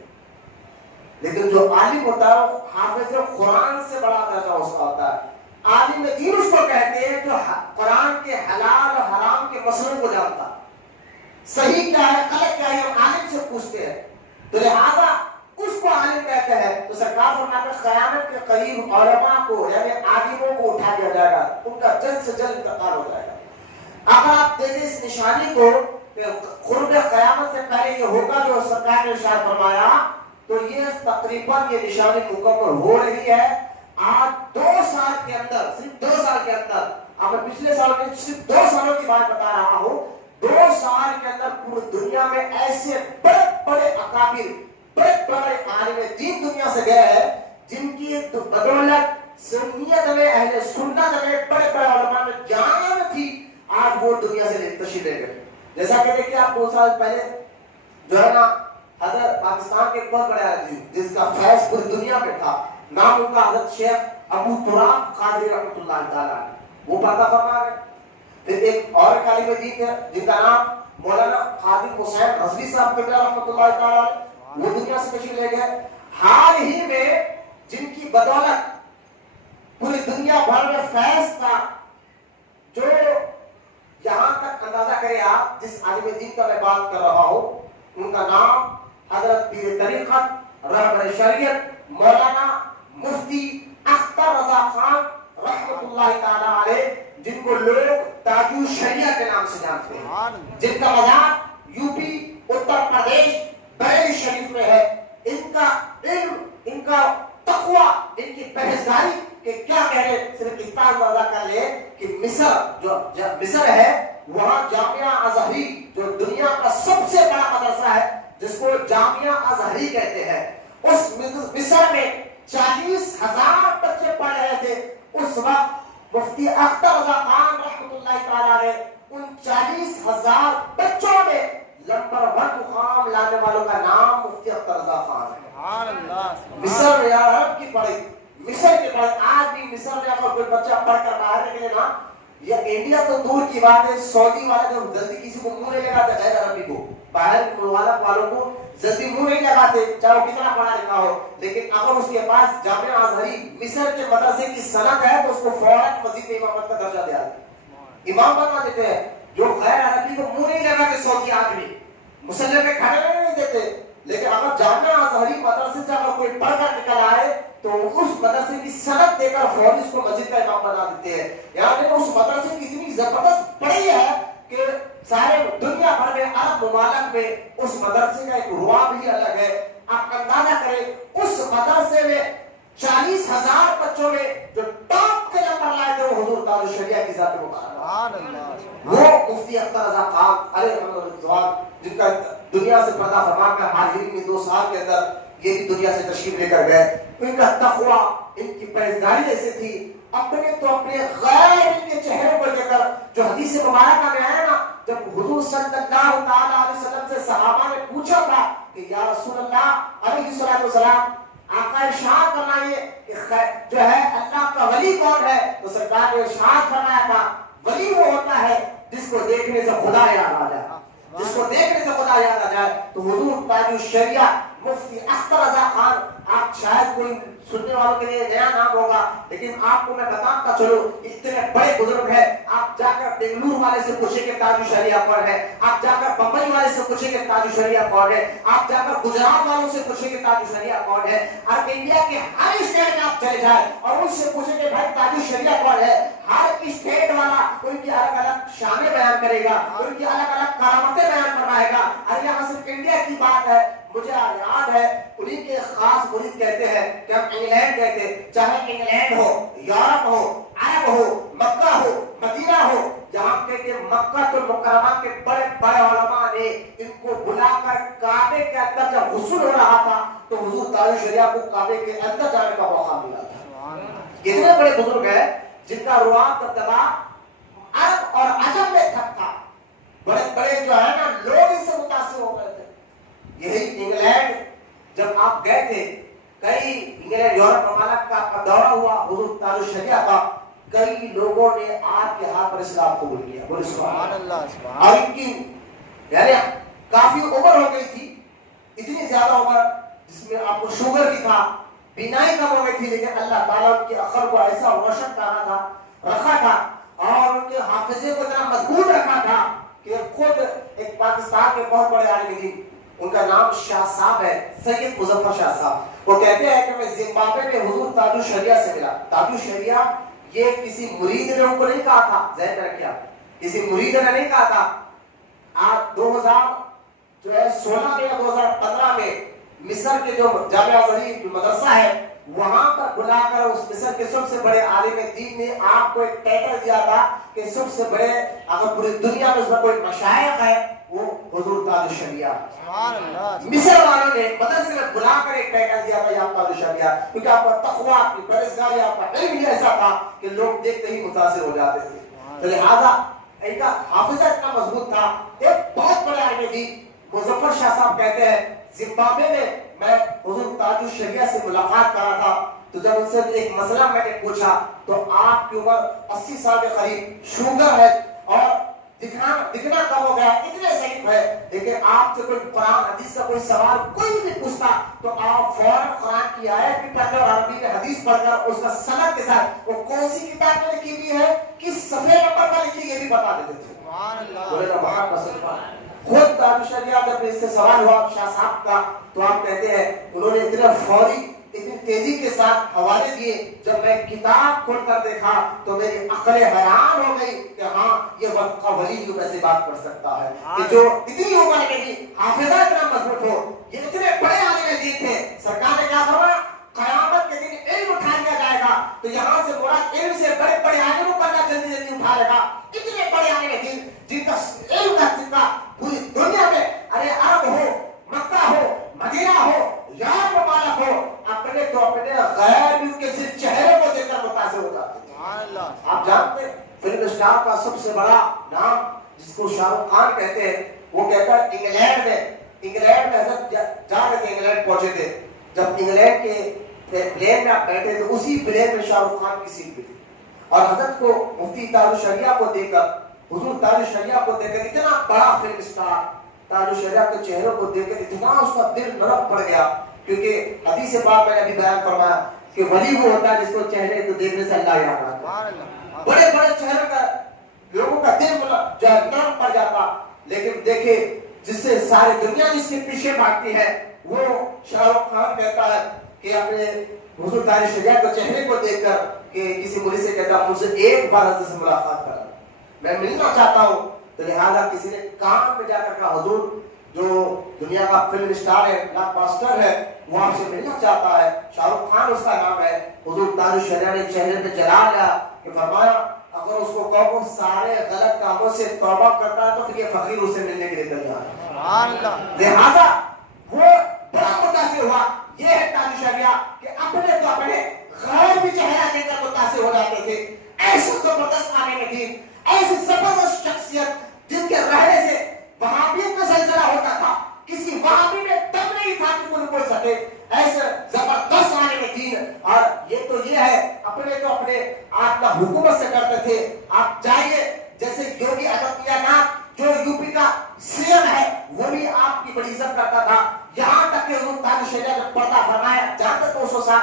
لیکن جو عالم ہوتا ہے وہ حافظ قرآن سے بڑا درجہ اس کا ہوتا ہے۔ عالم دین اس کو کہتے ہیں جو قرآن کے حلال اور حرام کے مسئلوں کو جانتا، صحیح کیا ہے غلط کیا ہے ہم عالم سے پوچھتے ہیں، تو لہذا اس کو عالم کہتے ہیں۔ تو سرکار فرماتے ہیں قیامت کے قریب علماء کو یعنی عالموں کو اٹھا دیا جائے گا، ان کا جلد سے جلد انتقال ہو جائے گا۔ اگر آپ دیکھیں اس نشانی کو قرب قیامت سے پہلے یہ ہوگا جو سرکار نے ارشاد فرمایا، تو یہ تقریباً یہ نشانی مکمل ہو رہی ہے۔ آج 2 سال کے اندر، صرف 2 سال کے اندر، اب میں پچھلے سال میں صرف 2 سالوں کی بات بتا رہا ہوں، 2 سال کے اندر پوری دنیا میں ایسے بڑے بڑے اکابر، بڑے بڑے عالم دین دنیا سے گئے ہیں جن کی بدولت سنیت میں اہل سنت میں بڑے بڑے علماء میں جان تھی، آج وہ دنیا سے تشریف لے گئے۔ جیسا کہ دیکھیں آپ 2 سال پہلے جو ہے نا حضرت پاکستان کے ایک بہت بڑے عالم جس کا فیض پوری دنیا میں تھا، نام ان کا حضرت شیخ ابو تراب قادری رحمۃ اللہ تعالیٰ، وہ پردہ فرما گئے۔ پھر ایک اور عالم دین ہے جن کا نام مولانا خادم حسین رضوی صاحب رحمۃ اللہ تعالیٰ، وہ دنیا سے تشریف لے گئے۔ حال ہی میں جن کی بدولت پوری دنیا بھر میں فیض تھا، جو یہاں تک اندازہ کرے آپ جس عالم دین کا میں بات کر رہا ہوں، ان کا نام حضرت پیر طریقت رہبر شریعت مولانا مفتی اختر رضا خان رحمۃ اللہ تعالی علیہ، جن کو لوگ تاج الشریعہ کے نام سے جانتے ہیں، جن کا مزار یوپی اتر پردیش بریلی شریف میں ہے۔ ان کا علم، ان کا تقوی، ان کی پرہیزگاری کہ کیا کہنے، صرف اتنا اندازہ کر لے کہ مصر جو مصر ہے، وہاں جامعہ ازہری جو دنیا کا سب سے بڑا مدرسہ ہے جس کو جامعہ ازہری کہتے ہیں، اس مصر میں 40,000 بچے پڑھ رہے تھے۔ اس وقت مفتی اختر رضا خان رحمۃ اللہ تعالی علیہ ان 40,000 بچوں میں نمبر 1 مقام لانے والوں کا نام مفتی اختر رضا خان ہے۔ مصر میں عرب کی پڑھائی، مصر کے بعد آج بھی مصر میں اگر کوئی بچہ پڑھ کر باہر نکلے نا، یا انڈیا تو دور کی بات ہے، سعودی والے جو جلدی کسی کو منہ نہیں لگاتے غیر عربی کو، باہر ممالک والوں کو جلدی منہ نہیں لگاتے چاہے وہ کتنا پڑھا لکھا ہو، لیکن اگر اس کے پاس جامعہ ازہری مصر کے مدرسے کی سند ہے تو اس کو فوراً مسجد میں امامت کا درجہ دیا جاتا ہے، امام بنا دیتے ہیں۔ جو غیر عربی کو منہ نہیں لگاتے سعودی آدمی مسلح پہ کھڑے نہیں دیتے، لیکن اگر جامعہ ازہری مدرسے سے اگر کوئی پڑھ کر نکل آئے تو اس مدرسے کی سند دے کر فوراً اس کو مسجد کا امام بنا دیتے ہیں۔ یعنی اس مدرسے کی اتنی زبردست پڑھائی ہے کہ سارے دنیا بھر میں عرب ممالک میں اس مدرسے کا ایک رعب ہی الگ ہے۔ آپ اندازہ کریں اس مدرسے میں 40,000 بچوں میں جو ٹاپ کے نمبر لائے تھے وہ حضور تاج الشریعہ کی ذات مبارک، وہ مفتی اختر رضا خان علیہ رضوان، جن کا دنیا سے پردہ فرما کر حال ہی میں 2 سال کے اندر یہ بھی دنیا سے تشریف لے کر گئے۔ ان کا تقوی، ان کی پرہیزگاری ایسے تھی، اپنے تو اپنے غیر ان کے چہرے کو لے کر جو حدیث مبارکہ میں آیا نا، جب حضور صلی اللہ تعالی علیہ وسلم سے صحابہ نے پوچھا تھا کہ یا رسول اللہ علیہ الصلوۃ والسلام، آقا ارشاد فرمائیے کہ جو ہے اللہ کا ولی کون ہے، تو سرکار نے ارشاد فرمایا تھا ولی وہ ہوتا ہے جس کو دیکھنے سے خدا یاد آ جائے، جس کو دیکھنے سے خدا یاد آ جائے۔ تو حضور تاج الشریعہ مفتی اختر رضا خان، آپ شاید کوئی سننے والوں کے لیے نیا نام ہوگا، لیکن آپ کو میں بتاتا چلو اتنے بڑے بزرگ ہیں۔ آپ جا کر بنگلور والے سے پوچھیں کہ تاج الشریعہ کون ہے، آپ جا کر بمبئی والے سے پوچھیں کہ تاج الشریعہ کون ہے، آپ جا کر گجرات والوں سے پوچھیں کہ تاج الشریعہ کون ہے، اور انڈیا کے ہر اسٹیٹ میں آپ چلے جائیں اور ان سے پوچھیں کہ بھائی تاج الشریعہ کون ہے، ہر اسٹیٹ والا ان کی الگ الگ شانیں بیان کرے گا، ان کی الگ الگ کرامتیں بیان فرمائے گا۔ اور یہاں صرف انڈیا کی بات ہے، مجھے یاد ہے انہیں کے خاص مرید کہتے ہیں کہ ہم انگلینڈ کہتے، چاہے انگلینڈ ہو، یورپ ہو، عرب ہو، مکہ ہو، مدینہ ہو، جہاں کہتے مکہ المکرمہ کے بڑے بڑے علماء نے ان کو بلا کر کعبے کے اندر جب غسل ہو رہا تھا تو حضور تاج الشریعہ کو کعبے کے اندر جانے کا موقع ملا تھا۔ کتنے بڑے بزرگ ہیں جن کا رعب دبدبا عرب اور عجم میں تھک تھا، بڑے بڑے جو ہے نا لوگ اس سے متاثر ہو گئے تھے۔ یہی انگلینڈ جب آپ گئے تھے، کئی انگلینڈ یورپ ممالک کا دورہ ہوا حضور تاج الشریعہ کا، کئی لوگوں نے آپ کے ہاتھ پر اسلام قبول کیا، بولے سبحان اللہ۔ اور ان کی یعنی کافی عمر ہو گئی تھی، اتنی زیادہ عمر جس میں آپ کو شوگر بھی تھا، بینائی کم ہو گئی تھی، لیکن اللہ تعالیٰ ان کی عقل کو ایسا روشن رکھا تھا اور ان کے حافظے کو اتنا مضبوط رکھا تھا کہ خود ایک پاکستان کے بہت بڑے عالم دین، ان کا نام شاہ صاحب ہے، سید مظفر شاہ صاحب، وہ کہتے ہیں کہ میں زمبابوے میں حضور تاج الشریعہ سے ملا۔ تاج الشریعہ یہ کسی مرید نے ان کو نہیں کہا تھا، ذہن میں رکھیے، کسی مرید نے نہیں کہا تھا۔ آج 2016 میں یا 2015 میں مصر کے جو جامعہ ازہری مدرسہ ہے وہاں پر بلا کر اس مصر کے سب سے بڑے عالم دین نے آپ کو ایک ٹائٹل دیا تھا کہ سب سے بڑے اگر پوری دنیا میں اس میں کوئی مشائخ ہے وہ حضور تاج الشریعہ۔ مصر والوں نے مدرسے میں بلا کر ایک ٹائٹل دیا تھا یا تاج الشریعہ، کیونکہ آپ کا تقوی، آپ کی پرہیزگاری، آپ کا علم ہی ایسا تھا کہ لوگ دیکھتے ہی متاثر ہو جاتے تھے۔ تو لہٰذا ان کا حافظہ اتنا مضبوط تھا۔ ایک بہت بڑے عالم دین مظفر شاہ صاحب کہتے ہیں زمبابوے میں حضور تاج الشریعہ سے ملاقات کرا تھا، تو جب ان سے ایک مسئلہ میں نے پوچھا تو آپ کی عمر 80 سال کے قریب، شوگر ہے اور دکھنا کم ہو گیا، اتنے ضعیف ہے، لیکن آپ سے کوئی قرآن حدیث کا کوئی سوال کوئی بھی پوچھتا تو آپ فوراً قرآن کی آیت بھی پڑھ کر اور عربی میں حدیث پڑھ کر اس کا سند کے ساتھ وہ کون سی کتاب میں لکھی ہوئی ہے، کس صفحے نمبر پر لکھی، یہ بھی بتا دیتے تھے۔ بولے نا وہاں کا صدقہ۔ خود تاج الشریعہ جب اس سے سوال ہوا شاہ صاحب کا تو آپ کہتے ہیں انہوں نے اتنا فوری، اتنی تیزی کے ساتھ حوالے دیے، جب میں کتاب کھول کر دیکھا تو میری عقل حیران ہو گئی کہ ہاں یہ وقت ولی جو ایسے بات کر سکتا ہے کہ جو اتنی عمر میں بھی حافظہ اتنا مضبوط ہو۔ یہ اتنے بڑے عالم دین تھے، سرکار نے کیا فرمایا قیامت کے دن علم اٹھا لیا جائے گا، تو یہاں سے مراد علم سے بڑے بڑے عالموں کو اللہ جلدی جلدی اٹھا لے گا۔ اتنے بڑے عالم دین جن کا علم کا سکہ پوری دنیا میں، ارے عرب ہو، مکہ ہو، مدینہ ہو، یار مبارک ہو، اپنے تو اپنے غیر ان کے صرف چہرے کو دیکھ کر متاثر ہو جاتے ہیں۔ آپ جانتے ہیں فلم اسٹار کا سب سے بڑا نام جس کو شاہ رخ خان کہتے ہیں، وہ کہتا ہے انگلینڈ میں حضرت جا رہے تھے، انگلینڈ پہنچے تھے، جب انگلینڈ کے پلین میں آپ بیٹھے تو اسی پلین میں شاہ رخ خان کی سیٹ پہ تھی، اور حضرت کو مفتی تاج الشریعہ کو دیکھ کر، حضور تاج الشریعہ کو دیکھ کر، اتنا بڑا فلم اسٹار تاج الشریعہ کے چہروں کو دیکھ کر اتنا اس کا دل نرم پڑ گیا، کیونکہ حدیث پاک میں نے ابھی بیان فرمایا کہ ولی وہ ہوتا ہے جس کو چہرے کو دیکھنے سے اللہ یاد آتا ہے۔ بڑے بڑے چہرے کا لوگوں کا دل جو ہے نرم پڑ جاتا، لیکن دیکھیں جس سے ساری دنیا جس کے پیچھے بھاگتی ہے وہ شاہ رخ خان کہتا ہے کہ اپنے حضور تاج الشریعہ کے چہرے کو دیکھ کر کہ کسی مریض سے کہتا مجھ سے ایک بار حضرت سے ملاقات کرا، میں ملنا چاہتا ہوں۔ تو لہٰذا کسی نے کان میں جا کر کہا حضور جو دنیا کا فلم اسٹار ہے، بلاک باسٹر ہے، وہ آپ سے ملنا چاہتا ہے، شاہ رخ خان اس کا نام ہے۔ حضور تاج الشریعہ نے چہرے پہ جلال لیا کہ فرمایا اگر اس کو کہو سارے غلط کاموں سے توبہ کرتا ہے تو پھر یہ فقیر اسے ملنے کے لیے تیار ہے۔ لہٰذا وہ بڑا متاثر ہوا۔ یہ ہے تاج الشریعہ کہ اپنے تو اپنے غیر بھی چہرہ دے کر متاثر ہو جاتے تھے۔ ایسے زبردست عالم دین، ایسی زبردست شخصیت جن کے رہنے سے وہابیت میں زلزلہ ہوتا تھا، کسی وہابی میں دم نہیں تھا کہ کوئی بول سکے، ایسے زبردست عالم دین۔ اور یہ تو یہ ہے اپنے تو اپنے آپ کا حکومت سے کرتے تھے۔ آپ جائیے جیسے یوگی آدتیہ ناتھ جو یوپی کا سی ایم ہے وہ بھی آپ کی بڑی عزت کرتا تھا، یہاں تک کہ حضور تاج الشریعہ نے پردہ فرمایا، جہاں تک 2 سال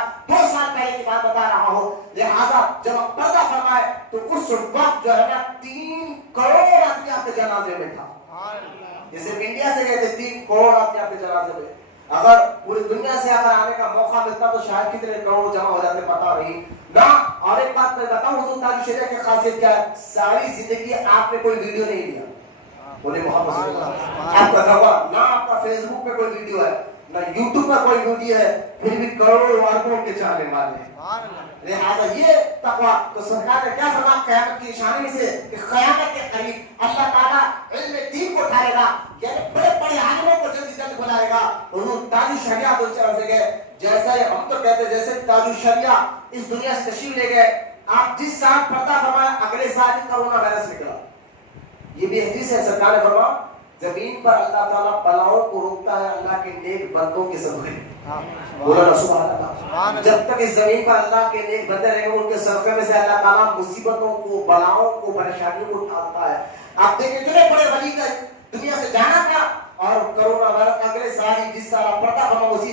پہلے کی بات بتا رہا ہوں، لہٰذا جب آپ پردہ فرمائے تو اس وقت جو ہے نا 3 کروڑ آدمی آپ کے جنازے میں تھا۔ جیسے انڈیا سے گئے تھے 3 کروڑ آدمی آپ کے جنازے میں، اگر پوری دنیا سے اگر آنے کا موقع ملتا تو شاید کتنے کروڑ جمع ہو جاتے پتا نہیں نا۔ اور ایک بات میں بتاؤں حضور تاج الشریعہ کی خاصیت کیا ہے، ساری زندگی آپ نے کوئی ویڈیو نہیں لیا، بولے محمد صلی اللہ علیہ وسلم، آپ کا دعویٰ نہ آپ کا فیس بک پہ کوئی ویڈیو ہے نہ یوٹیوب پر کوئی ویڈیو ہے، پھر بھی کروڑوں اربوں کے چاہنے والے ہیں۔ لہٰذا یہ تقویٰ تو سرکار نے کیا فرمایا قیامت کی نشانی سے کہ قیامت کے قریب اللہ تعالیٰ علم دین کو اٹھائے گا، یعنی بڑے بڑے عالموں کو جلدی جلد بلائے گا۔ حضور تاج الشریعہ تو اس طرح سے گئے، جیسا ہم تو کہتے ہیں جیسے تاج الشریعہ اس دنیا سے تشریف لے گئے، آپ جس سال پردہ فرمایا اگلے سال ہی کرونا وائرس نکلا۔ یہ بھی حدیث ہے، سرکار نے فرمایا زمین پر اللہ تعالیٰ بلاؤں کو روکتا ہے اللہ کے نیک بندوں کے صدقے۔ بولا نا سبحان اللہ۔ جب تک اس زمین پر اللہ کے نیک بندے رہیں گے ان کے صدقے میں سے اللہ تعالیٰ مصیبتوں کو، بلاؤں کو، پریشانیوں کو ٹالتا ہے۔ آپ دیکھیں اتنے بڑے ولی کا دنیا سے جانا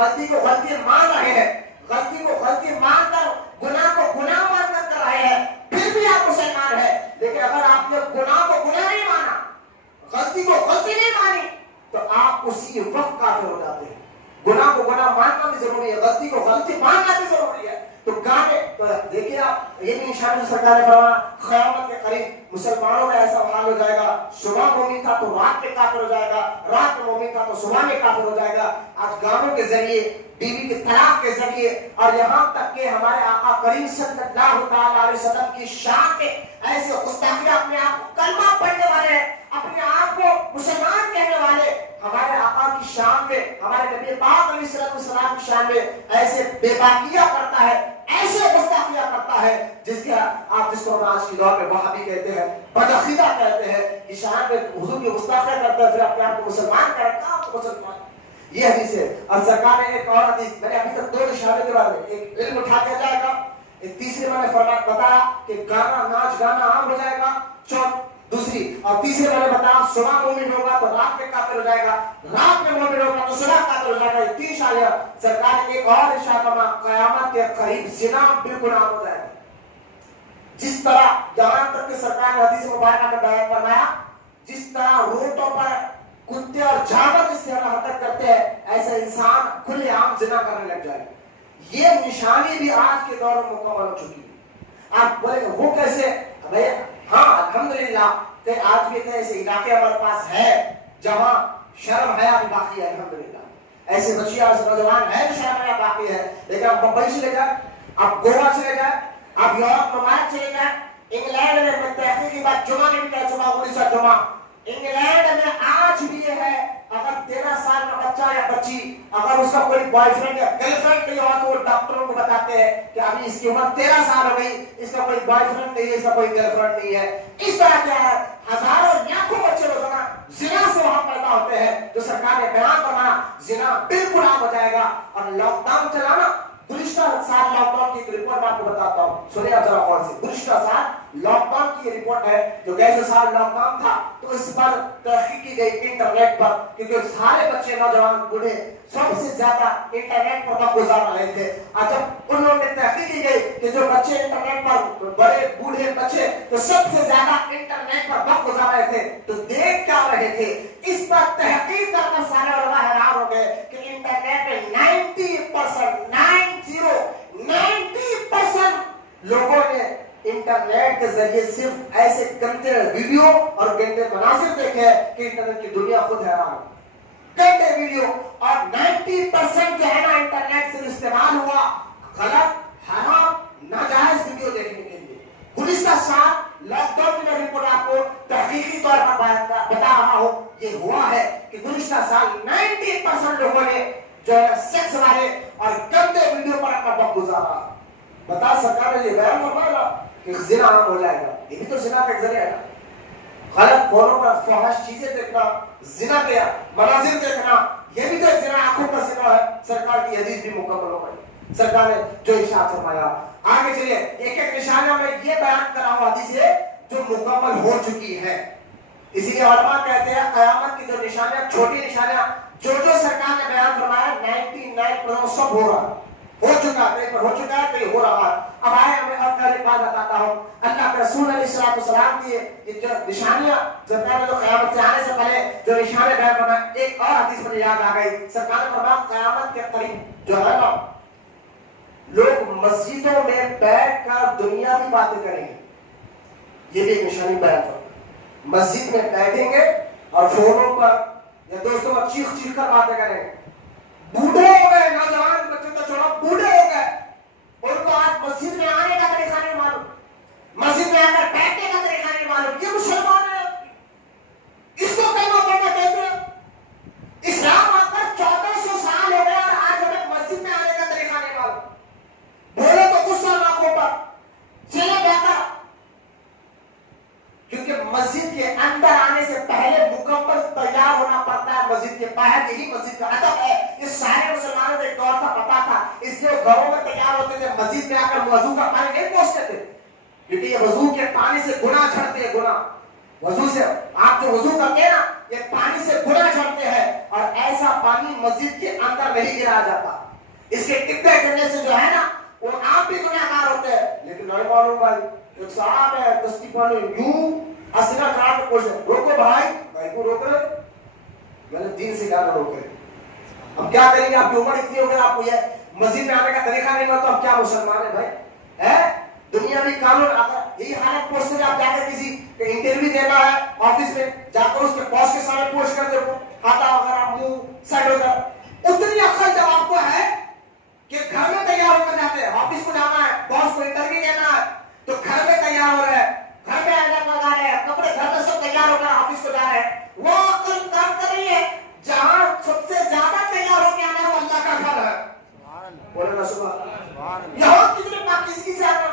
غلطی کو غلطی مان رہے ہیں, غلطی کو غلطی مان کر, گناہ کو گناہ مان کر رہے ہیں, پھر بھی آپ مسلمان ہیں. لیکن اگر آپ نے گناہ کو گناہ نہیں مانا, غلطی کو غلطی نہیں مانی, تو آپ اسی وقت کافر ہو جاتے ہیں. گناہ کو گناہ ماننا بھی ضروری ہے, غلطی کو غلطی ماننا بھی ضروری ہے. تو گانے تو دیکھیے آپ, یہ بھی نشانی سرکار نے فرمایا قیامت کے قریب مسلمانوں میں ایسا حال ہو جائے گا, صبح مومن تھا تو رات میں کافر ہو جائے گا, رات میں مومن تھا تو صبح میں کافر ہو جائے گا. آج گانوں کے ذریعے, بیوی کے طلاق کے ذریعے, اور یہاں تک کہ ہمارے آقا کریم صلی اللہ تعالی علیہ وسلم کی شان میں ایسے گستاخیاں, اپنے آپ کو کلمہ پڑھنے والے, اپنے آپ کو مسلمان کہنے والے, ہمارے آقا کی شان میں, ہمارے نبی پاک علیہ السلام کی شان میں ایسے بے باکیاں کرتا ہے, ایسے گستاخیاں کرتا ہے, جس کے آپ جس کو آج کی دور میں وہابی کہتے ہیں, بدعقیدہ کہتے ہیں, کی شان میں حضور کی گستاخیاں کرتا ہے, پھر اپنے آپ کو مسلمان کہتا ہے. مسلمان یہ حدیث ہے. اور سرکار نے ایک اور حدیث, میں نے ابھی تک 2 نشانے کے بارے میں, ایک علم اٹھا کے جائے گا, ایک تیسرے میں نے بتایا کہ گانا, ناچ گانا عام ہو جائے گا, دوسری, اور تیسرے میں نے بتایا صبح مومن ہوگا تو رات میں کافر ہو جائے گا, رات میں مومن ہوگا تو صبح کافر ہو جائے گا. یہ 3 شالیاں. سرکار نے ایک اور ارشاد فرمایا قیامت کے قریب زنا بالکل عام ہو جائے گا. جس طرح, جہاں تک کہ سرکار نے حدیث مبارکہ میں بیان فرمایا, جس طرح روڈوں پر کتے اور جانور اس طرح حرکت کرتے ہیں, ایسا انسان کھلے عام زنا کرنے لگ جائے گا. یہ نشانی بھی آج کے دور میں مکمل ہو چکی ہے. آپ بولے وہ کیسے؟ ہاں الحمدللہ کہ آج بھی ایسے علاقے ہمارے پاس ہے جہاں شرم حیا بھی باقی ہے. الحمدللہ ایسے بچیاں, ایسے نوجوان ہیں جو شرم حیا باقی ہے. لیکن آپ بمبئی چلے جائیں, آپ گوا چلے جائیں, آپ یورپ ممالک چلے جائیں, انگلینڈ میں تحقیق کی بات, جمعہ نے بھی کہا, جمعہ 19 جمعہ, انگلینڈ میں آج بھی یہ ہے, اگر 13 سال کا بچہ یا بچی اگر اس کا کوئی بوائے فرینڈ یا گرل فرینڈ نہیں ہوا تو وہ ڈاکٹروں کو بتاتے ہیں کہ ابھی اس کی عمر 13 سال ہو گئی, اس کا کوئی بوائے فرینڈ نہیں ہے, اس کا کوئی گرل فرینڈ نہیں ہے. اس طرح کیا ہے, ہزاروں لاکھوں بچے روزانہ زنا سے وہاں پیدا ہوتے ہیں. جو سرکار نے بیان کرنا زنا بالکل عام ہو جائے گا. اور لاک ڈاؤن چلانا, گزشتہ سال لاک ڈاؤن کی ایک رپورٹ میں آپ کو بتاتا ہوں, سنیے آپ ذرا غور سے. گزشتہ سال لاک ڈاؤن کی یہ رپورٹ ہے, جو گئے سال لاک ڈاؤن تھا تو اس پر تحقیق کی گئی انٹرنیٹ پر, کیونکہ سارے بچے, نوجوان, بوڑھے سب سے زیادہ انٹرنیٹ پر وقت گزار رہے تھے. اور جب انہوں نے تحقیق کی گئی کہ جو بچے انٹرنیٹ پر, بڑے بوڑھے بچے تو سب سے زیادہ انٹرنیٹ پر وقت گزار رہے تھے, تو دیکھ کیا رہے تھے, اس پر تحقیق کرنا سارے علماء حیران ہو گئے کہ انٹرنیٹ میں 90% لوگوں نے انٹرنیٹ کے ذریعے صرف ایسے گندے ویڈیو اور گندے مناظر دیکھے کہ انٹرنیٹ کی دنیا خود حیران. گندے ویڈیو, اور 90% جو ہے نا انٹرنیٹ سے استعمال ہوا غلط, حرام, ناجائز ویڈیو دیکھنے کے لیے. گزشتہ سال لاک ڈاؤن کی میں رپورٹ آپ کو تحقیقی طور پر بتا رہا ہوں, یہ ہوا ہے کہ گزشتہ سال 90% لوگوں نے جو ہے سیکس والے اور گندے ویڈیو پر اپنا وقت گزارا. بتا سرکار نے یہ بیان فرمایا کہ زنا عام ہو جائے گا, یہ بھی تو زنا کا ایک ذریعہ ہے نا. غلط فونوں پر فحش چیزیں دیکھنا, زنا کے مناظر دیکھنا, یہ بھی تو ایک زنا, آنکھوں کا زنا ہے. سرکار کی حدیث بھی مکمل ہو گئی, سرکار نے جو ارشاد فرمایا. آگے چلیے, ایک ایک نشانہ میں یہ بیان کر رہا ہوں حدیث ہے جو مکمل ہو چکی ہے. اسی لیے علماء کہتے ہیں قیامت کی جو نشانیاں, چھوٹی نشانیاں, جو سرکار نے بیان فرمایا 99% سب ہو رہا, ہو چکا ہے, ہو چکا ہے تو یہ ہو رہا ہے. اب آئے میں اور پہلے بات بتاتا ہوں. اللہ کے رسول علیہ السلام کی یہ جو نشانیاں سرکار نے جو قیامت سے آنے سے پہلے جو نشانے بیان فرمائے, ایک اور حدیث مجھے یاد آ گئی. سرکار نے فرمایا قیامت کے قریب جو ہے نا لوگ مسجدوں میں بیٹھ کر دنیا کی باتیں کریں گے. یہ بھی ایک نشانی بیان فرمائی. مسجد میں بیٹھیں گے اور فونوں پر یا دوستوں پر چیخ چیخ کر باتیں کریں گے. بوڑھے ہو گئے, نوجوان بچے تو چھوڑو, بوڑھے ہو گئے, ان کو آج مسجد میں آنے کا طریقہ نہیں معلوم, مسجد میں آ کر بیٹھنے کا طریقہ نہیں معلوم. یہ مسلمان ہے, اس کو کلمہ پڑھنا کہتے ہیں. اسلام آ کر 1400 سال ہو گئے اور آج ہمیں مسجد میں آنے کا طریقہ نہیں معلوم. بولے تو غصہ ناکوں پر, چلے بہتر, کیونکہ مسجد کے اندر آنے سے پہلے مکمل تیار ہونا پڑتا ہے. مسجد کے باہر یہی مسجد کا ادب ہے. یہ سارے مسلمانوں کو ایک دور تھا پتا تھا, اس لیے گھروں میں تیار ہوتے تھے, مسجد میں آ کر وضو کا پانی نہیں پہنچتے تھے, کیونکہ یہ وضو کے پانی سے گناہ جھڑتے ہیں. گناہ وضو سے آپ جو وضو کرتے ہیں نا, یہ پانی سے گناہ جھڑتے ہیں. اور ایسا ایسا پانی مسجد کے اندر نہیں گرایا جاتا. اس کے کتنے کرنے سے جو ہے نا وہ آپ بھی گناہگار ہوتے ہیں. لیکن نہیں معلوم بھائی ایک صاحب ہے دستی پانی یوں اسنا کھا کے پوچھتے روکو بھائی کو روک رہے میں نے دین سے کیا نہ روک رہے. اب کیا کریں گے آپ کی عمر اتنی ہو گئی آپ کو یہ مسجد میں آنے کا طریقہ نہیں ملتا. اب کیا مسلمان ہے بھائی ہے دنیاوی قانون. اگر یہی حالت پوسٹ میں آپ جا کر کسی انٹرویو دینا ہے آفس میں جا کر اس کے باس کے سامنے پوچھ کر دیکھو ہاتھا وغیرہ منہ سائڈ ہو کر اتنی عقل جب آپ کو ہے کہ گھر میں تیار ہو کر جاتے ہیں آفس کو جانا ہے باس کو انٹرویو دینا ہے تو گھر میں تیار ہو رہے ہیں گھر میں آئندہ لگا رہے ہیں کپڑے گھر میں سب تیار ہو کر آفس کو جا رہے ہیں. وہ عقل کام کر رہی ہے جہاں سب سے زیادہ تیار ہو کے آنا ہے وہ اللہ کا گھر ہے. بولے نا سبحان. یہاں کتنے پاکیزگی سے آنا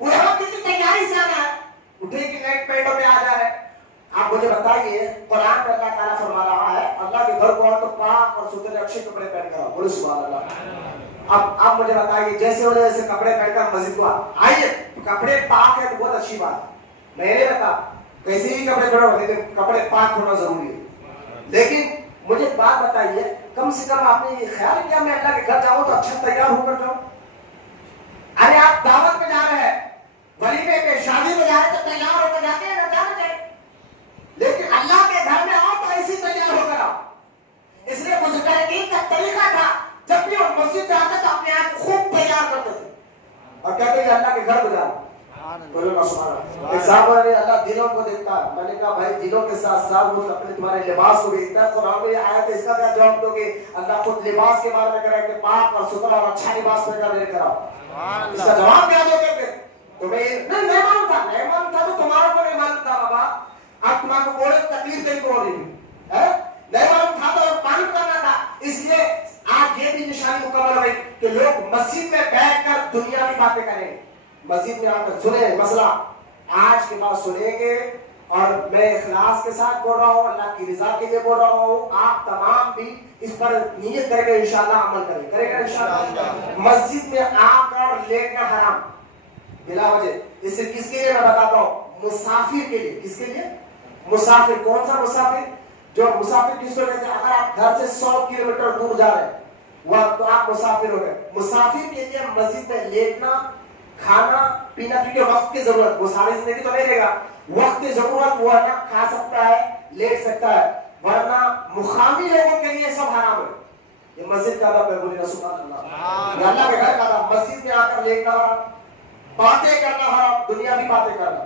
وہ یہاں کتنی تیاری سے آنا ہے اٹھے کہ نیٹ پینٹوں میں آ جا رہے. آپ مجھے بتائیے قرآن میں اللہ تعالیٰ فرما رہا ہے اللہ کے گھر کو تو پاک اور ستھرے اچھے کپڑے پہن کر آؤ. بولے سبحان اللہ. اب مجھے بتائیے جیسے ویسے کپڑے پہن کر مسجد کو آئیے کپڑے پاک ہے تو بہت اچھی بات ہے. میں نے بتا کیسے ہی کپڑے پہنو لیکن کپڑے پاک ہونا ضروری ہے. لیکن مجھے بات بتائیے کم سے کم آپ نے یہ خیال کیا میں اللہ کے گھر جاؤں تو اچھا تیار ہو کر جاؤں. ارے آپ دعوت میں جا رہے ہیں ولیمے پہ شادی میں جا رہے ہیں تو تیار ہو کر جاتے ہیں نہ جانا چاہیے. لیکن اللہ کے گھر میں آؤ تو ایسی تیار ہو کر آؤ. اس لیے مذکرین کا طریقہ تھا جب بھی وہ مسجد جاتے تو اپنے آپ خوب تیار کرتے تھے اور کہتے ہیں اللہ کے گھر کو جاؤ. اللہ دلوں کو دیکھتا ہے. میں نے کہا بھائی دلوں کے ساتھ ساتھ وہ اپنے تمہارے لباس کو بھی دیکھتا ہے. قرآن میں یہ آیت ہے اس کا کیا جواب دو گے؟ اللہ خود لباس کے بارے میں کہہ رہا ہے کہ پاک اور ستھرا اور اچھا لباس پہن کر لے کر آؤ. اس کا جواب کیا دو گے پھر؟ تمہیں نہیں معلوم تھا تو تمہارا کو نہیں معلوم تھا بابا. اب تمہارے کو بولے تکلیف نہیں ہو رہی ہے نہیں معلوم تھا تو معلوم کرنا تھا. اس لیے آج یہ بھی نشانی مکمل ہوئی کہ لوگ مسجد میں بیٹھ کر دنیاوی باتیں کریں. مسجد میں آ کر سنیں مسئلہ آج کے بعد سنیں گے اور میں اخلاص کے ساتھ بول رہا ہوں اللہ کی رضا کے لیے بول رہا ہوں. آپ تمام بھی اس پر نیت کریں گے انشاءاللہ عمل کریں گے انشاءاللہ. مسجد میں آ کر لیٹنا حرام بلا وجہ. اس سے کس کے لیے میں بتاتا ہوں مسافر کے لیے. کس کے لیے؟ مسافر. کون سا مسافر؟ جو مسافر کس کو کہتے ہیں؟ اگر آپ گھر سے 100 کلومیٹر دور جا رہے ہیں وہ تو آپ مسافر ہو گئے. مسافر کے لیے مسجد میں لیٹنا کھانا پینا کیونکہ وقت کی ضرورت وہ ساری زندگی تو نہیں رہے گا. وقت کی ضرورت وہ ہے نا کھا سکتا ہے لیٹ سکتا ہے ورنہ مقامی لوگوں کے لیے سب حرام ہے. یہ مسجد کا ادب ہے. بولیے نا سبحان اللہ. یہ اللہ کے گھر کا ادب. مسجد میں آ کر لیٹنا حرام باتیں کرنا حرام دنیاوی باتیں کرنا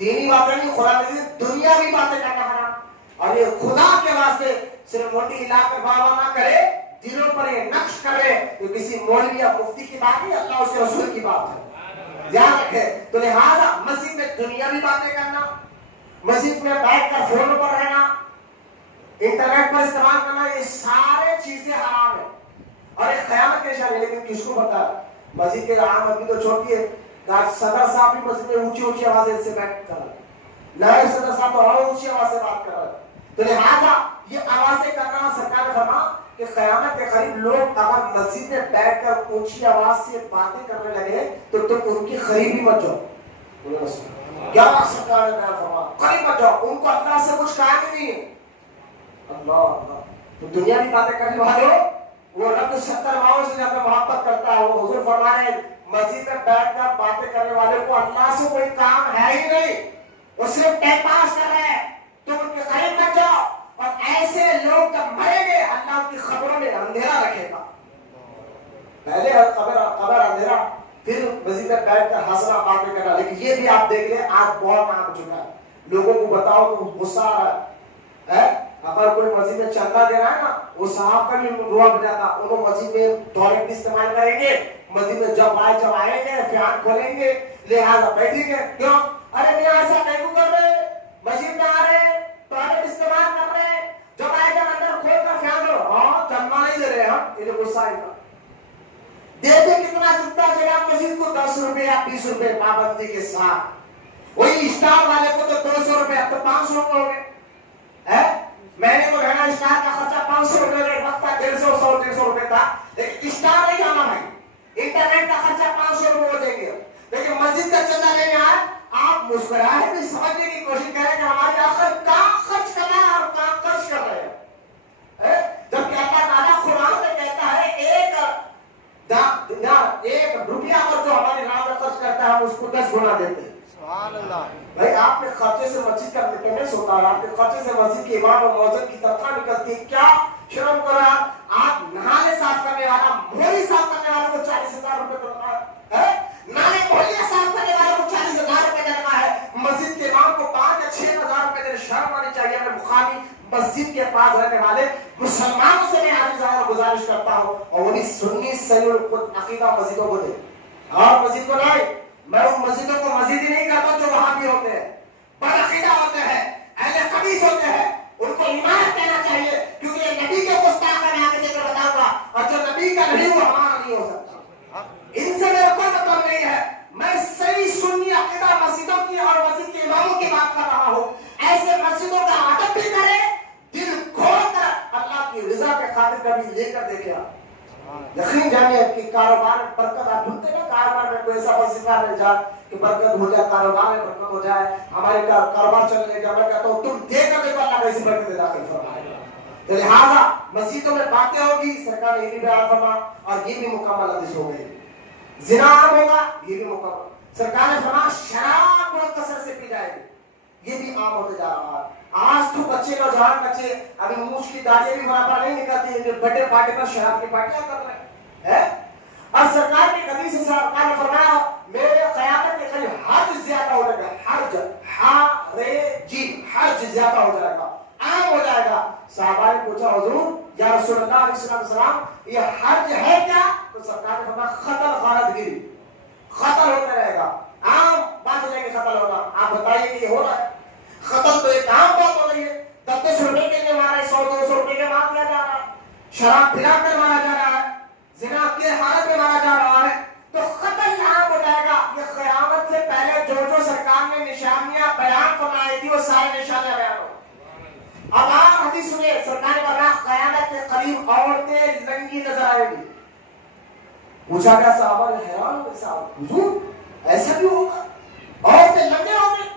دینی باتیں نہیں خدا کی دنیاوی باتیں کرنا حرام. اور یہ خدا کے واسطے صرف موٹی ہلا کر واہ نہ کرے دلوں پر یہ نقش کرے تو کسی مولوی یا مفتی کی بات نہیں اللہ اس کے رسول کی بات ہے. یاد رکھے. تو لہذا مسجد میں دنیاوی باتیں کرنا مسجد میں بیٹھ کر فون پر رہنا انٹرنیٹ پر استعمال کرنا یہ سارے چیزیں حرام ہے اور ایک قیامت کے نشان ہے. لیکن کس کو پتا ہے مسجد کے عام آدمی تو چھوٹی ہے. صدر صاحب بھی مسجد میں اونچی آوازیں سے بیٹھ کر رہے نائب صدر صاحب تو اور اونچی آواز سے بات کر رہے ہیں. تو لہذا یہ آوازیں کرنا سرکار نے فرما کہ قیامت کے قریب لوگ اگر مسجد میں بیٹھ کر اونچی آواز سے باتیں کرنے لگے تو تم ان کی قریب ہی مت جاؤ. کیا سرکار نے فرما قریب مت جاؤ. ان کو اللہ سے کچھ کام ہی نہیں ہے. اللہ تو دنیا کی باتیں کرنے والے وہ رب 70 ماؤں سے زیادہ محبت کرتا ہے. وہ حضور فرما رہے ہیں مسجد میں بیٹھ کر باتیں کرنے والے کو اللہ سے کوئی کام ہے ہی نہیں. وہ صرف ٹائم پاس کر رہے ہیں. تم ان کے قریب مت جاؤ. اور ایسے لوگ جب مریں گے اللہ ان کی خبروں میں اندھیرا رکھے گا. پہلے قبر اندھیرا پھر مسجد میں بیٹھ کر ہنسنا باتیں کرنا. لیکن یہ بھی آپ دیکھ لیں آج بہت عام ہو چکا ہے. لوگوں کو بتاؤ تو غصہ آ رہا ہے. اگر کوئی مسجد میں چندہ دے رہا ہے نا وہ صاحب کا بھی روح بن جاتا. انہوں مسجد میں ٹوائلٹ بھی استعمال کریں گے مسجد میں جب آئیں گے فیان کھولیں گے لہٰذا بیٹھیں گے. کیوں؟ ارے میاں ایسا نہیں کر رہے مسجد میں آ رہے ٹوائلٹ استعمال کر رہے جب آئے گا اندر کھول کر فیان دو. ہاں چندہ نہیں دے رہے ہم انہیں غصہ آئے گا. دیتے کتنا جتنا جگہ مسجد کو 10 روپے یا 20 روپے پابندی کے ساتھ. وہی اسٹار والے کو تو 200 روپے اب تو 500 روپے ہو گئے. میں نے تو رہنا اسٹار کا خرچہ 500 روپے وقت تھا 150 روپے تھا. لیکن اسٹار نہیں جانا بھائی. انٹرنیٹ کا خرچہ 500 روپے ہو جائے گا. لیکن مسجد کا چندہ لینے آئے آپ مسکرائے بھی سمجھنے کی کوشش کریں کہ ہمارے آخر کہاں خرچ کر رہے ہیں اور کہاں خرچ کر رہے ہیں. جبکہ اللہ کے خرچے سے مسجد کے امام اور مؤذن کی تنخواہ نکلتی ہے. کیا شرم کرو آپ نالے صاف کرنے والا, موری صاف کرنے والا کو 40,000 روپے تنخواہ ہے, نالے موہلیاں صاف کرنے والا کو 40,000 روپے تنخواہ ہے, مسجد کے امام کو 5 یا 6,000 روپے دینے. شرم آنی چاہیے. میں بخاری مسجد کے پاس رہنے والے مسلمانوں سے میں عاجزانہ گزارش کرتا ہوں, اور وہ بھی سنی صحیح عقیدہ مسجدوں کو دے اور مسجد کو لائے. میں ان مسجدوں کو مسجد ہی نہیں کرتا جو وہاں بھی ہوتے ہیں, بدعقیدہ ہوتے ہیں, اہل خبیث ہوتے ہیں. ان کو ایمان کہنا چاہیے, کیونکہ یہ نبی کے گستاخ ہے. میں آگے چل کر بتاؤں گا, اور جو نبی کا نہیں وہ ہمارا نہیں ہو سکتا. ان سے میرا کوئی مطلب نہیں ہے. میں صحیح سنی عقیدہ مسجدوں کی اور مسجد کے اماموں کی بات کر رہا ہوں. ایسے مسجدوں کا ادب بھی کرے, دل کھول کر اللہ کی رضا کے خاطر کبھی لے کر دیکھے. یقین جانے کہ کاروبار میں برکت, آپ ڈھونڈتے ہیں کاروبار میں کوئی ایسا وظیفہ مل جائے کہ برکت ہو جائے, کاروبار میں برکت ہو جائے, ہمارے کاروبار چلنے کا. میں کہتا ہوں تم دے کر دیکھو اللہ کیسی برکت داخل فرمائے. تو لہٰذا مسجدوں میں باتیں ہوگی, سرکار نے یہ بھی بیان فرما, اور یہ بھی مکمل حدیث ہو گئی. زنا عام ہوگا, یہ بھی مکمل. سرکار نے فرمایا شراب بہت کثرت سے پی جائے گی, یہ بھی عام ہوتے جا رہا ہے. آج تو بچے نوجوان بچے ابھی مونچھ کی داڑھی بھی برابر نہیں نکلتی, بڑے پارٹی پر شراب کی پارٹیاں کر رہے ہیں. اور سرکار کی حدیث سے سرکار نے فرمایا میرے قیامت کے قریب حج زیادہ ہو جائے گا. حج حج زیادہ ہو جائے گا, عام ہو جائے گا. صحابہ نے پوچھا حضور یا رسول اللہ علیہ السلام یہ حج ہے کیا؟ تو سرکار نے فرمایا قتل غارت گیری, قتل ہوتا رہے گا, عام بات ہو جائے گی قتل ہونا. آپ بتائیے کہ یہ ہو رہا ہے؟ قتل تو ایک عام بات ہو رہی ہے. 10 روپے کے لیے مارا ہے, 100-200 روپے کے مار دیا جا رہا ہے, شراب پلا کر مارا جا رہا ہے, زنا کی حالت میں مارا جا رہا ہے, تو قتل عام ہو جائے گا. یہ قیامت سے پہلے جو جو سرکار نے نشانیاں بیان فرمائی تھی وہ سارے نشانیاں بیان ہو. اب آپ حدیث سنیے, سرکار نے فرمایا قیامت کے قریب عورتیں ننگی نظر آئے گی. پوچھا گیا, صحابہ نے حیران ہو گئے, صاحب حضور ایسا بھی ہوگا, عورتیں ننگے ہوں گے,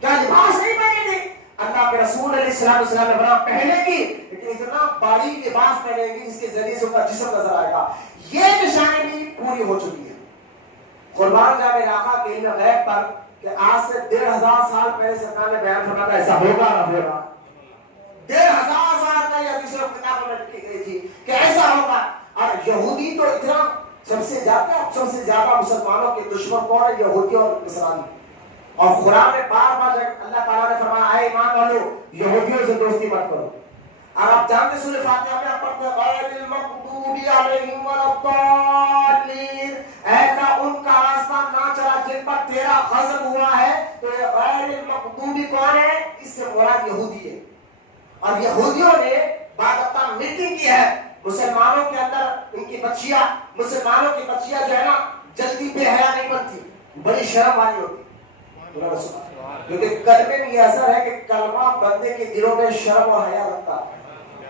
کیا لباس نہیں پہنے گی؟ اللہ کے رسول علیہ السلام نے بنا پہنے گی, لیکن اتنا باریک لباس پہنے گی جس کے ذریعے سے ان کا جسم نظر آئے گا. یہ نشانی بھی پوری ہو چکی ہے. قربان جاوے آقا کے علم غیب پر کہ آج سے 1500 سال پہلے سرکار نے بیان فرمایا ایسا ہوگا نہ ہوگا. 1500 سال پہلے حدیث کتابوں میں لکھی گئی تھی کہ ایسا ہوگا. اور یہودی تو اتنا سب سے زیادہ مسلمانوں کے دشمن کون ہے؟ یہودی اور نصرانی. اور قرآن میں بار بار اللہ تعالیٰ نے فرمایا اے ایمان والو یہودیوں سے دوستی مت کرو. اور آپ جانتے سورہ فاتحہ میں آپ پڑھتے ہیں غیر المغضوب علیہم ولا الضالین, اے اللہ ان کا راستہ نہ چلا جن پر تیرا غضب ہوا ہے. تو یہ غیر المغضوب کون ہے؟ اس سے مراد یہودی ہے. اور یہودیوں نے باضابطہ میٹنگ کی ہے مسلمانوں کے اندر. ان کی بچیاں, مسلمانوں کی بچیاں جو ہے نا جلدی بے حیا نہیں بنتی, بڑی شرم والی ہوتی. کیونکہ کلمے میں یہ اثر ہے کہ کلمہ بندے کے دلوں میں شرم اور حیا رکھتا ہے.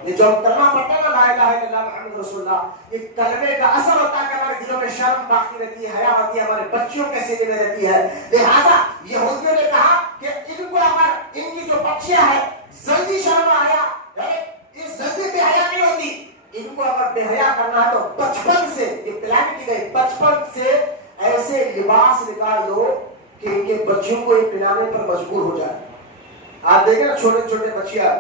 یہ جو کلمہ پڑھتا ہے نا لا الہ الا اللہ محمد رسول اللہ, یہ کلمے کا اثر ہوتا ہے کہ ہمارے دلوں میں شرم باقی رہتی ہے, حیا ہوتی ہے, ہمارے بچیوں کے سینے میں رہتی ہے. لہذا یہودیوں نے کہا کہ ان کو اگر ان کی جو بچیاں ہیں جلدی شرم اور حیا, اس جلدی بے حیا نہیں ہوتی, ان کو اگر بے حیا کرنا ہے تو بچپن سے یہ پلان کی گئی, بچپن سے ایسے لباس نکال دو کہ ان کے بچوں کو یہ پلانے پر مجبور ہو جائے. آپ دیکھیں نا چھوٹے چھوٹے بچیاں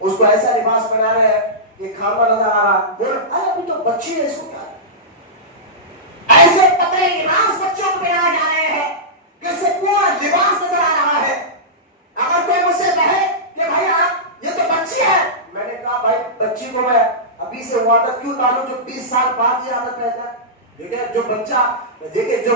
اس کو ایسا لباس پہنا رہے ہیں کہ کھانا نظر آ رہا, بول ارے ابھی تو بچی ہے, اس کو کیا ہے؟ ایسے پتلے لباس بچوں کو پہنائے جا رہے ہیں کہ اس سے پورا لباس نظر آ رہا ہے. اگر کوئی مجھ سے کہے کہ بھائی آپ یہ تو بچی ہے, میں نے کہا بھائی بچی کو میں ابھی سے وہ عادت کیوں ڈالوں جو 20 سال بعد یہ عادت رہتا ہے. دیکھیں جو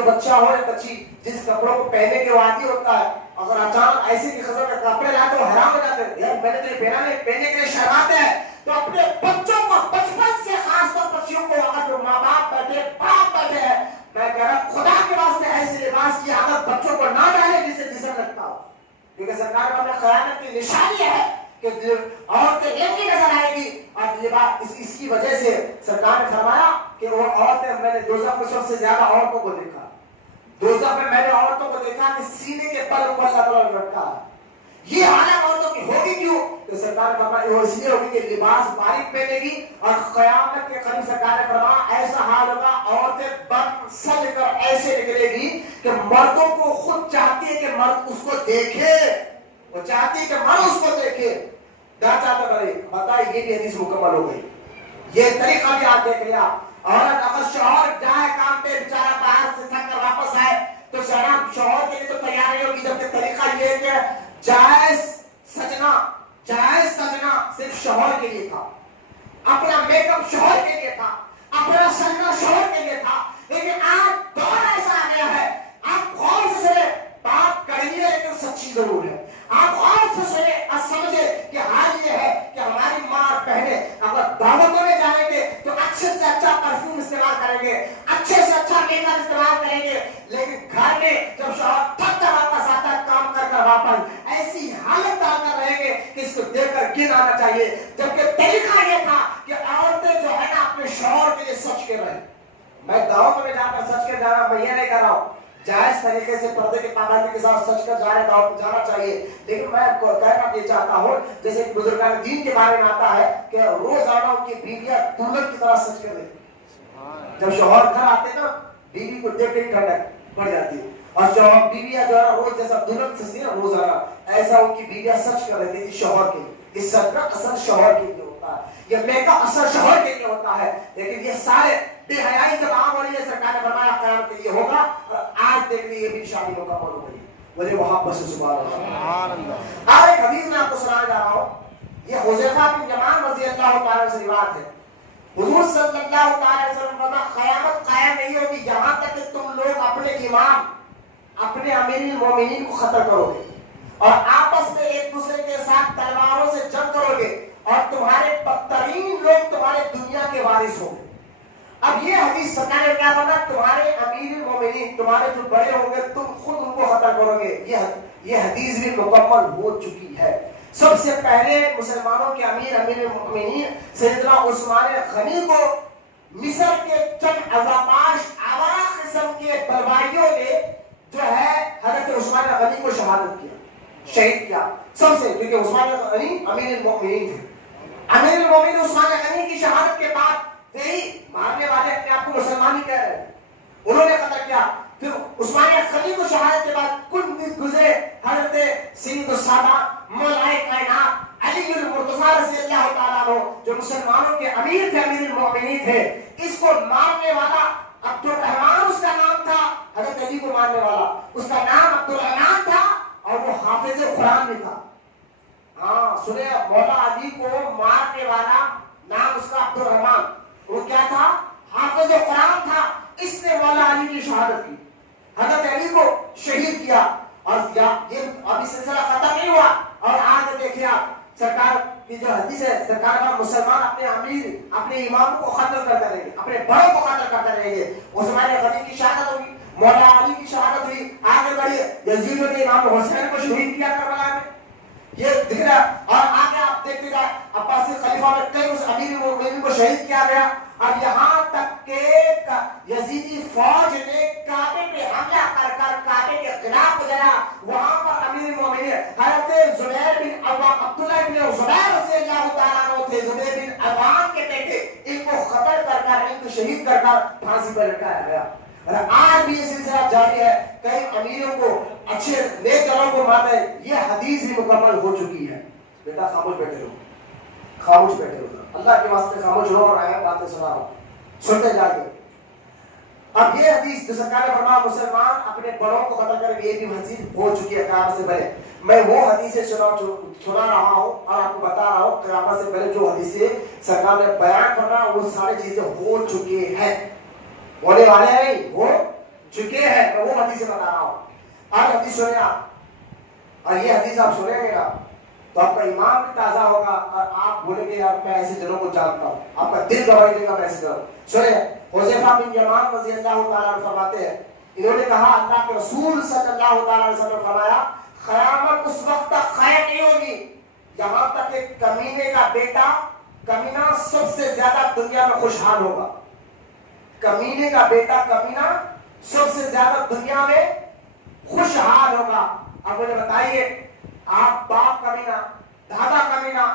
بچہ ہو یا بچی جس کپڑوں کو پہننے کے عادی ہوتا ہے, اگر اچانک ایسے کی قسم کے کپڑے لائے تو حیران ہو جاتے ہیں, یار میں نے تو یہ پہننے کے لیے شرماتے ہیں. تو اپنے بچوں کو بچپن سے, خاص طور بچیوں کو, اگر جو ماں باپ بیٹھے باپ بیٹھے ہیں, میں کہہ رہا خدا کے واسطے ایسے لباس کی عادت بچوں کو نہ ڈالے جس سے جسم لگتا ہو. کیونکہ سرکار کا اپنے خیانت کی نشانی ہے کہ عورتیں ایک ہی نظر آئے گی. اور لباس اس کی وجہ سے سرکار نے فرمایا کہ وہ عورتیں, میں نے دوزخ میں سب سے زیادہ عورتوں کو دیکھا, دوزخ میں نے عورتوں کو دیکھا کہ سینے کے بل اوپر اللہ تعالیٰ نے رکھا ہے. یہ حالت عورتوں کی ہوگی کیوں؟ تو سرکار نے فرمایا وہ اس لیے ہوگی کہ لباس باریک پہنے گی, اور قیامت کے قریب سرکار نے فرمایا ایسا حال ہوگا عورتیں بن سج کر ایسے نکلے گی کہ مردوں کو خود چاہتی ہے کہ مرد اس کو دیکھے. وہ چاہتی کہ من اس کو دیکھے، نہ چاہتا کرے. بتائے یہ بھی حدیث مکمل ہو گئی. یہ طریقہ بھی آپ دیکھ لیا. عورت اگر شوہر جائے کام پہ، بیچارہ باہر سے تھک کر واپس آئے تو شوہر کے لیے تو تیار نہیں ہوگی، جبکہ طریقہ یہ ہے کہ جائز سجنا صرف شوہر کے لیے تھا، اپنا میک اپ شوہر کے لیے تھا، اپنا سجنا شوہر کے لیے تھا. لیکن آج دور ایسا آ گیا ہے، آپ غور سے سنیں، بات کڑوی ہے لیکن سچی ضرور ہے. آپ غور سے سنیں اور سمجھے کہ حال یہ ہے کہ ہماری ماں اور بہنیں اگر دعوتوں میں جائیں گے تو اچھے سے اچھا پرفیوم استعمال کریں گے، اچھے سے اچھا میک اپ استعمال کریں گے، لیکن گھر میں جب شوہر تھک کر واپس آتا ہے کام کر کر واپس، ایسی حالت ڈال کر رہیں گے کہ اس کو دیکھ کر گن آنا چاہیے. جبکہ طریقہ یہ تھا کہ عورتیں جو ہے نا اپنے شوہر کے لیے سچ کے رہیں. میں دعوت میں جا کر سچ کے جانا میں یہ نہیں کر رہا ہوں، جائز طریقے سے پردے کی پابندی کے ساتھ سچ کر جانا چاہیے. لیکن میں کہنا یہ چاہتا ہوں، جیسے بزرگان دین کے بارے میں آتا ہے کہ روزانہ ان کی بیویاں دلہن کی طرح سچ کر رہی. جب شوہر گھر آتے نا بیوی کو دیکھ کے ٹھنڈک پڑ جاتی ہے، اور شوہر بیویاں جو ہے روز جیسا دلہن سچتی ہے روزانہ، ایسا ان کی بیویاں سچ کر رہی تھی شوہر کے لیے. اس سچ کا اثر شوہر کے لیے ہوتا ہے، یہ میک اپ اثر شوہر کے لیے ہوتا ہے. لیکن یہ سارے بے حیائی جب عام ہو رہی ہے، سرکار نے فرمایا قیامت کے لیے ہوگا. اور آج دیکھ لیے یہ بھی شادیوں کا موضوع ہے. مجھے وہاں بس سبحان اللہ. اور ایک حدیث میں آپ کو سنانے جا رہا ہوں، یہ حذیفہ بن یمان رضی اللہ تعالی سے روایت ہے. حضور صلی اللہ تعالی وسلم فرمایا قیامت قائم نہیں ہوگی یہاں تک کہ تم لوگ اپنے امام، اپنے امیر المومنین کو قتل کرو گے، اور آپس میں ایک دوسرے کے ساتھ تلواروں سے جنگ کرو گے، اور تمہارے بدترین لوگ تمہارے دنیا کے وارث ہوں گے. اب یہ حدیث سرکار نے کیا بنا، تمہارے امیر المومنین، تمہارے جو بڑے ہوں گے تم خود ان کو قتل کرو گے. یہ حدیث بھی مکمل ہو چکی ہے. سب سے پہلے مسلمانوں کے امیر المومنین سیدنا عثمان غنی کو مصر کے چند ازاباش آوارہ قسم کے بلوائیوں نے جو ہے حضرت عثمان غنی کو شہادت کیا، شہید کیا. سب سے، کیونکہ عثمان غنی امیر المومنین تھے. امیر المومنین عثمان غنی کی شہادت کے بعد یہی مارنے والے اپنے آپ کو مسلمان ہی کہہ رہے ہیں، انہوں نے قتل کیا. پھر عثمان غنی کو شہادت کے بعد کچھ گزرے حضرت سید السادہ مولا کائنات علی المرتضیٰ رضی اللہ تعالیٰ عنہ، جو مسلمانوں کے امیر تھے، امیر المومنین تھے. اس کو مارنے والا عبد الرحمن اس کا نام تھا، حضرت علی کو مارنے والا اس کا نام عبد الرحمن تھا، اور وہ حافظ قرآن بھی تھا. ہاں سنے، مولا علی کو مارنے والا نام اس کا عبد الرحمن، وہ کیا تھا؟ حافظ قرآن تھا. اس نے مولا علی کی شہادت کی، حضرت علی کو شہید کیا. اور یہ ابھی سلسلہ ختم نہیں ہوا. اور آج دیکھیے آپ سرکار کی جو حدیث ہے، سرکار کا مسلمان اپنے امیر، اپنے امام کو قتل کرتے رہیں گے، اپنے بڑوں کو قتل کرتے رہیں گے. عثمان غنی کی شہادت ہوئی، مولا علی کی شہادت ہوئی. آگے بڑھیے، یزید نے امام حسین کو شہید کیا کربلا میں، یہ دکھ رہا. اور آگے آپ دیکھتے جائیں عباسی خلیفہ میں کئی اس امیر المومنین کو شہید کیا گیا. اب یہاں تک کہ یزیدی فوج نے کعبے پہ حملہ کر کر کعبے کے خلاف گزرا. وہاں پر امیر المومنین حضرت زبیر بن عوام، عبداللہ بن زبیر رضی اللہ تعالیٰ عنہ تھے، زبیر بن عوام کے بیٹے، ان کو قتل کر کر، ان کو شہید کر کر پھانسی پر لٹکایا گیا. اور آج بھی یہ سلسلہ جاری ہے، کئی امیروں کو، اچھے نیک جنوں کو مارنا ہے. یہ حدیث بھی مکمل ہو چکی ہے. بیٹا خاموش بیٹھے رہو، خاموش بیٹھے رہو، اللہ کے واسطے خاموش رہو اور آیات باتیں سنا رہو، سنتے جائیے. اب یہ حدیث جو سرکار نے فرمایا مسلمان اپنے بڑوں کو قتل کریں گے، یہ بھی حدیث ہو چکی ہے قیامت سے پہلے. میں وہ حدیثیں سنا رہا ہوں اور آپ کو بتا رہا ہوں قیامت سے پہلے جو حدیثیں سرکار نے بیان کرنا، وہ ساری چیزیں ہو چکی ہیں، ہونے والے نہیں، ہو چکے ہیں. میں وہ حدیثیں بتا رہا ہوں. آج حدیث سنیں آپ، اور یہ حدیث آپ سنیں گے نا تو آپ کا ایمان بھی تازہ ہوگا، اور آپ بولیں گے یار میں ایسے جنوں کو جانتا ہوں. آپ کا دل گواہی دے گا میں ایسے جنوں. سنیں، حذیفہ بن یمان رضی اللہ تعالیٰ عنہ فرماتے ہیں، انہوں نے کہا اللہ کے رسول صلی اللہ تعالیٰ علیہ وسلم نے فرمایا قیامت اس وقت تک قائم نہیں ہوگی یہاں تک کہ کمینے کا بیٹا، کمینہ سب سے زیادہ دنیا میں خوشحال ہوگا. کمینے کا بیٹا کمینہ سب سے زیادہ دنیا میں خوشحال ہوگا. اب مجھے بتائیے، آپ باپ کمینہ، دادا کمینہ،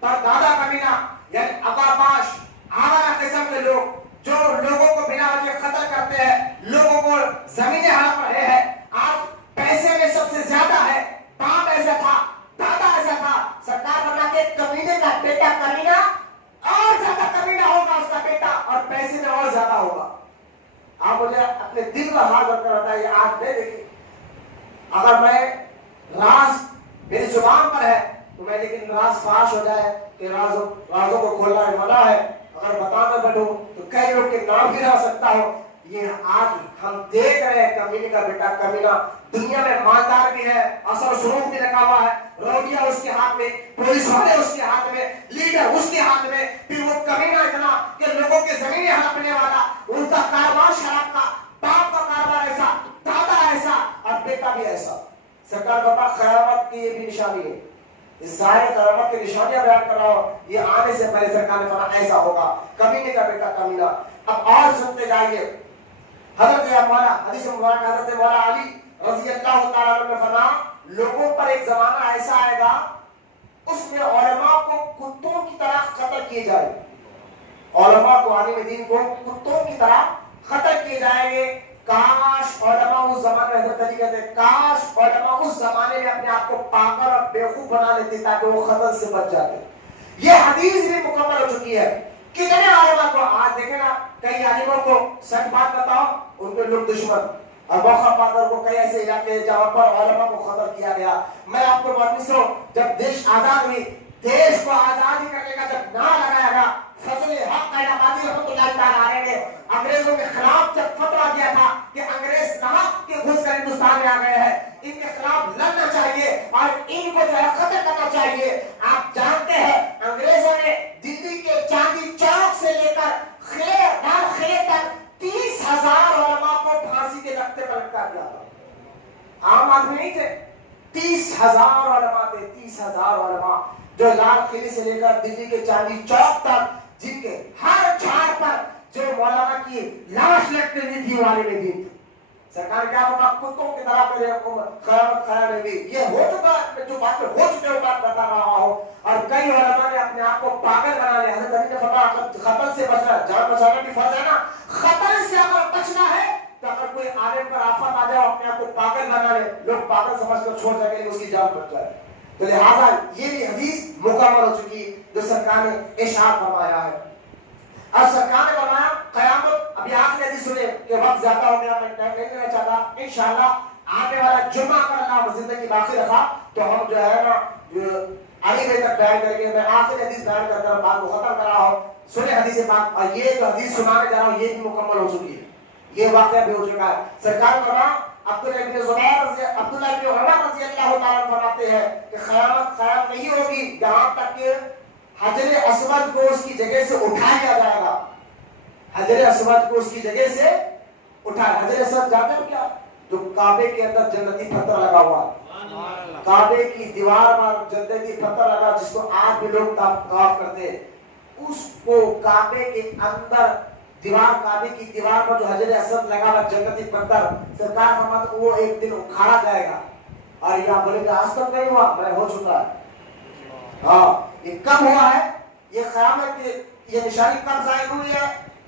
پردادا کمینہ، یعنی اباباش آوارہ قسم کے لوگ جو لوگوں کو بنا وجہ قتل کرتے ہیں، لوگوں کو زمینیں ہڑپ رہے ہیں. آج پیسے میں سب سے زیادہ ہے، باپ ایسا تھا کمینے کا بیٹا کمینہ اور زیادہ کمینہ ہوگا اس کا بیٹا، اور پیسے میں اور زیادہ ہوگا. آپ مجھے اپنے دل پر ہاتھ رکھ کر بتائیے، آج میں دیکھیے اگر میں راز میری زبان پر ہے تو میں لیکن راز فاش ہو جائے کہ رازوں کو کھولنا ہے منع ہے، اگر بتانا بیٹھوں تو کئی لوگ کے نام بھی رہ سکتا ہو. یہ آج ہم دیکھ رہے ہیں کمینے کا بیٹا کمینہ دنیا میں مالدار بھی ہے، اثر سلوک بھی لگا ہوا ہے، روڈیا اس کے ہاتھ میں، پولیس والے اس کے ہاتھ میں، لیڈر اس کے ہاتھ میں، پھر وہ کمینہ اتنا کہ لوگوں کے زمینیں ہڑپنے والا، ان کا کاروبار شراب کا، باپ کا کاروبار ایسا، دادا ایسا اور بیٹا بھی ایسا. سرکار بابا قیامت کی یہ بھی نشانی ہے. اس سارے قیامت کی نشانیاں بیان کر رہا ہوں، یہ آنے سے پہلے سرکار نے فرمایا ایسا ہوگا، کمینے کا بیٹا کمینہ. اب اور سنتے جائیے. حضرت مولا حدیث مبارک حضرت مولا علی رضی اللہ تعالیٰ عنہ نے فرمایا لوگوں پر ایک زمانہ ایسا آئے گا اس میں علماء کو کتوں کی طرح قتل کیے جائے. علماء کو، عالم دین کو کتوں کی طرح قتل کیے جائیں گے. کاش علماء اس زمانے میں، حضرت علی کہتے ہیں کاش علماء اس زمانے میں اپنے آپ کو پاگل اور بیوقوف بنا لیتے تاکہ وہ قتل سے بچ جاتے. یہ حدیث بھی مکمل ہو چکی ہے. کتنے علماء کو آج دیکھیں نا، کئی عالموں کو سچ بات بتاؤ ان کے لوگ دشمن، اور موقع پا کر کو کئی ایسے علاقے جہاں پر علماء کو قتل کیا گیا. میں آپ کو بات نہیں، جب دیش آزاد ہوئی، دیش کو آزادی کرنے کا جب نعرہ لگایا گیا، فضل حق آبادی رحمۃ اللہ تعالیٰ علیہ نے انگریزوں کے خلاف جب فتویٰ دیا تھا کہ انگریز ناحق کے گھس کر ہندوستان میں آ گئے ہیں، ان کے خلاف لڑنا چاہیے اور ان کو جو ہے قتل کرنا چاہیے. آپ جانتے ہیں انگریزوں نے دلی کے چاندی چوک سے لے کر لال قلعے تک 30,000 علماء کو پھانسی کے لکتے پر لٹکا دیا تھا. عام آدمی نہیں تھے، 30,000 علماء تھے، 30,000 علماء جو لال قلعے سے لے کر دلی کے چاندی چوک تک، جن کے ہر جھاڑ پر جو مولانا کی لاش لٹکتی ہوئی تھی والے میں دین تھی. سرکار کیا ہوگا کتوں کی طرح پہ قیامت قائم ہوگی. یہ ہو چکا، جو بات ہو چکے وہ بات بتا رہا ہوں. اور کئی علماء نے اپنے آپ کو پاگل بنا لیا. حضرت علی نے فرمایا قتل سے بچنا، جان بچانا بھی فرض ہے نا، خطر سے اگر بچنا ہے تو اگر کوئی عالم پر آفت آ جائے اپنے آپ کو پاگل بنا لے، لوگ پاگل سمجھ کر چھوڑ جائیں گے اس کی جان بچ جائے. تو لہٰذا یہ بھی حدیث مکمل ہو چکی جو سرکار نے ارشاد فرمایا ہے. اور سرکار نے فرمایا قیامت، ابھی آخری حدیث سنیں کہ وقت زیادہ ہو گیا، میں ٹائم نہیں لینا چاہتا. انشاءاللہ آنے والا جمعہ اگر اللہ زندگی باقی رکھا تو ہم جو ہے نا آگے بھائی تک بیان کریں گے. میں آخری حدیث بیان کر کر بات کو ختم کر رہا ہوں. سنیں حدیث پاک، اور یہ جو حدیث سنانے جا رہا ہوں یہ بھی مکمل ہو چکی ہے، یہ واقعہ بھی ہو چکا ہے. سرکار نے فرمایا عبداللہ بن عمر رضی اللہ تعالیٰ فرماتے ہیں کہ قیامت قیام نہیں ہوگی جہاں تک کہ حجر اسود کو اس کی جگہ سے اٹھا لیا جائے گا. حجر اسود کو اس کی جگہ سے اٹھا، حجر اسود جانتے ہو کیا؟ جو کعبے کے اندر جنتی پتھر لگا ہوا، کعبے کی دیوار پر جنتی پتھر لگا جس کو آج بھی لوگ طواف کرتے ہیں. اس کو کعبے کے اندر دیوار، کعبے کی دیوار پر جو حجر اسود لگا ہوا جنتی پتھر، سرکار فرماتے وہ ایک دن اکھاڑا جائے گا. اور یہ بولے کہ آج تک نہیں ہوا، میں ہو چکا ہے. ہاں یہ کب ہوا ہے؟ یہ قیامت کی یہ نشانی کب ظاہر ہوئی ہے؟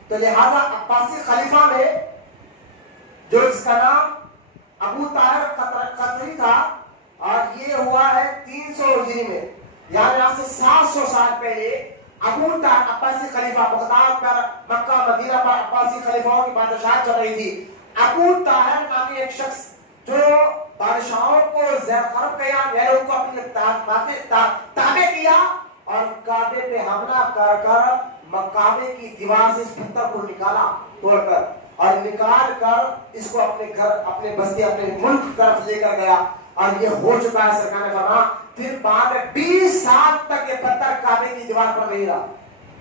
تو لہذا عباسی خلیفہ میں جو اس کا نام ابو طاہر قطری تھا، اور یہ ہوا ہے 300 ہجری میں، یعنی آج سے 700 سال پہلے ابو طاہر عباسی خلیفہ، بغداد پر، مکہ مدینہ پر عباسی خلیفاؤں کی بادشاہت چل رہی تھی. ابو طاہر نامی ایک شخص جو بادشاہوں کو زیر خراب کیا، غیروں کو اپنے تابع کیا اور کعبے پہ حملہ کر کر کعبے کی دیوار سے اس پتھر کو نکالا توڑ کر، اور نکال کر اس کو اپنے گھر، اپنے بستی، اپنے ملک کی طرف لے کر گیا. اور یہ ہو چکا ہے. سرکار نے فرمایا پھر بعد میں 20 سال تک یہ پتھر کعبے کی دیوار پر نہیں رہا.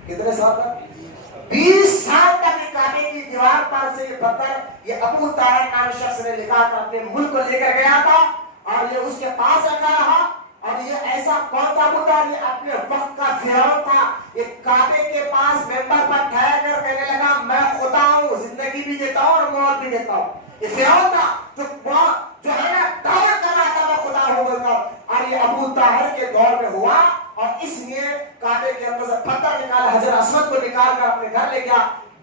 کتنے سال تک؟ 20 سال تک یہ کعبے کی دیوار پر سے یہ پتھر، یہ ابو طاہر نامی شخص نے نکال کر اپنے ملک کو لے کر گیا تھا اور یہ اس کے پاس رکھا رہا. اور یہ ایسا کون سا بتا، یہ اپنے وقت کا فرعون تھا. یہ کعبے کے پاس ممبر پر ٹھہر کر کہنے لگا میں خدا ہوں، زندگی بھی دیتا ہوں اور موت بھی دیتا ہوں. یہ فرعون تھا جو ہے نا دعوت کر رہا تھا میں خدا ہوں بول کر. اور یہ ابو طاہر کے دور میں ہوا اور اس لیے کعبے کے اندر سے پتھر نکالا، حجر اسود کو نکال کر اپنے گھر لے گیا.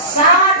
60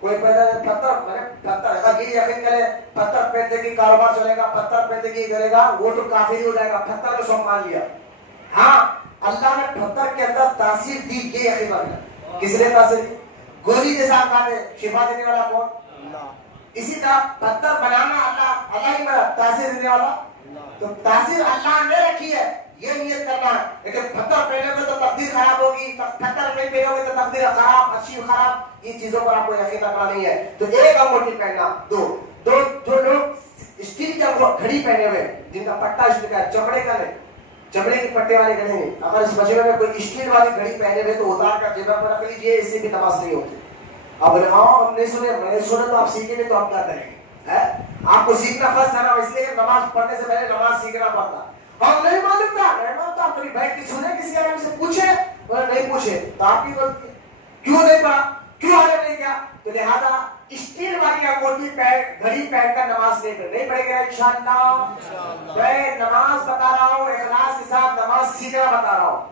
کوئی پیدا پتھر یہ یقین کرے پتھر پہننے کی کاروبار چلے گا، پتھر پہننے کی کرے گا، وہ تو کافر ہی ہو جائے گا، پتھر کو سب مان لیا. ہاں اللہ نے پتھر کے اندر تاثیر دی، یہ یقین رکھنا. کس نے تاثیر دی؟ گولی جیسا کھاتے شفا دینے والا کون؟ اسی طرح پتھر بنانا اللہ ہی بنا، تاثیر دینے والا. تو تاثیر اللہ نے رکھی ہے، یہ نیت کرنا ہے. لیکن پتھر پہنے میں تو تقدیر خراب ہوگی، پتھر نہیں پہنے ہوگی تو تقدیر خراب، اچھی خراب، یہ چیزوں پر آپ کو یقین رکھنا نہیں ہے. تو ایک انگوٹھی پہننا. دو جو لوگ اسٹیل کی گھڑی پہنے ہوئے جن کا پٹا اسٹیل کا ہے، چمڑے کا نہیں، چمڑے کی پٹے والی گھڑی نہیں. اگر اس مجمع میں کوئی اسٹیل والی گھڑی پہنے ہوئے تو اتار کر جیب پر رکھ لیجیے، اس سے بھی نماز نہیں ہوتی. اب بولے ہاں ہم نہیں سنے، میں نے سنا تو آپ سیکھیں گے تو ہم کیا کریں گے؟ آپ کو سیکھنا فرض ہے نا، اس لیے نماز پڑھنے سے پہلے نماز سیکھنا پڑتا. ہم نہیں معلوم تھا، نہیں مانتا، اپنی بہن کی سنے کسی عالم سے پوچھے، اور نہیں پوچھے تو آپ کی غلطی ہے. کیوں نہیں پڑھا، کیوں آگے نہیں کیا؟ تو لہذا اسٹیل والی انگوٹھی گھڑی پہن کر نماز نہیں پڑھے گا انشاءاللہ. میں نماز بتا رہا ہوں، اخلاص کے ساتھ نماز سیکھنا بتا رہا ہوں.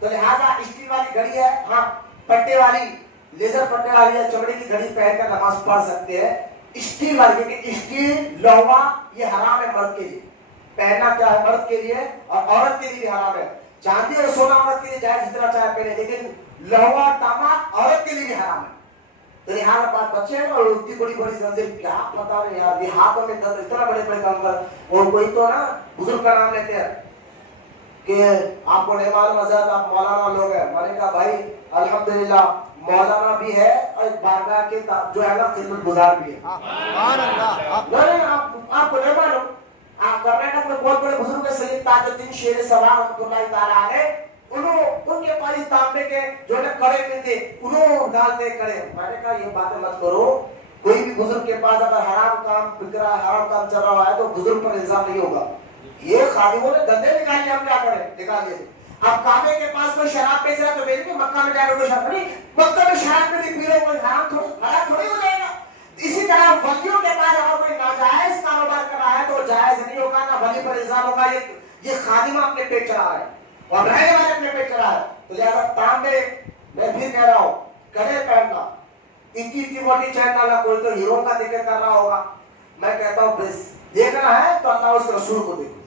تو لہذا اسٹیل والی گھڑی ہے، ہاں پٹے والی، لیزر پٹے والی ہے، چمڑے کی گھڑی پہن کر نماز پڑھ سکتے ہیں. اسٹیل والی، کیونکہ اسٹیل لوہا یہ حرام ہے مرد کے لیے. پہننا کیا ہے؟ مرد کے لیے، اور عورت کے لیے بھی حرام ہے. چاندی اور سونا عورت کے لیے جائز جتنا چاہے پہنے، لیکن لوہا تانبا عورت کے لیے بھی حرام ہے. تو یہاں بات بچے ہیں اور اتنی بڑی بڑی زنجیر کیا پتا نہیں یار، یہ ہاتھوں میں درد، اتنا بڑے بڑے کام کر. اور کوئی تو نا بزرگ کا نام لیتے ہیں کہ آپ کو نہیں معلوم حضرت آپ مولانا لوگ ہیں. میں نے کہا بھائی الحمدللہ مولانا بھی ہے اور بارگاہ کے جو ہے نا خدمت گزار بھی ہے. نہیں آپ کو نہیں معلوم. آپ کرناٹک میں بہت بڑے بزرگ سید تاج الدین شیر سوار رحمۃ اللہ تعالیٰ علیہ، ان کے پاس تانبے کے جو ہے کڑے ملتے، انہوں ڈالتے کڑے. میں نے کہا یہ باتیں مت کرو، کوئی بھی بزرگ کے پاس اگر حرام کام بک رہا ہے، حرام کام چل رہا ہے تو بزرگ پر الزام نہیں ہوگا. یہ خادموں نے دندے نکالے، ہم کیا کریں؟ نکالیے. اب کعبے کے پاس کوئی شراب بیچ رہا ہے تو میرے کو مکہ میں جا کر کوئی شراب نہیں، مکہ میں شراب میں پی رہے کوئی حرام تھوڑی ہو جائے گا. اسی طرح ولیوں کے پاس اگر کوئی ناجائز کاروبار کر رہا ہے تو جائز نہیں ہوگا، نہ ولی پر الزام ہوگا یہ خادمہ اپنے پیٹ چلا ہے اور رہنے والے اپنے پیٹ چلا ہے. تو لہٰذا تانبے، میں پھر کہہ رہا ہوں کڑے پہننا، اتنی موٹی چین والا کوئی تو ہیرو کا ذکر کر رہا ہوگا. میں کہتا ہوں بس دیکھنا ہے تو اللہ اس کے رسول کو دیکھو.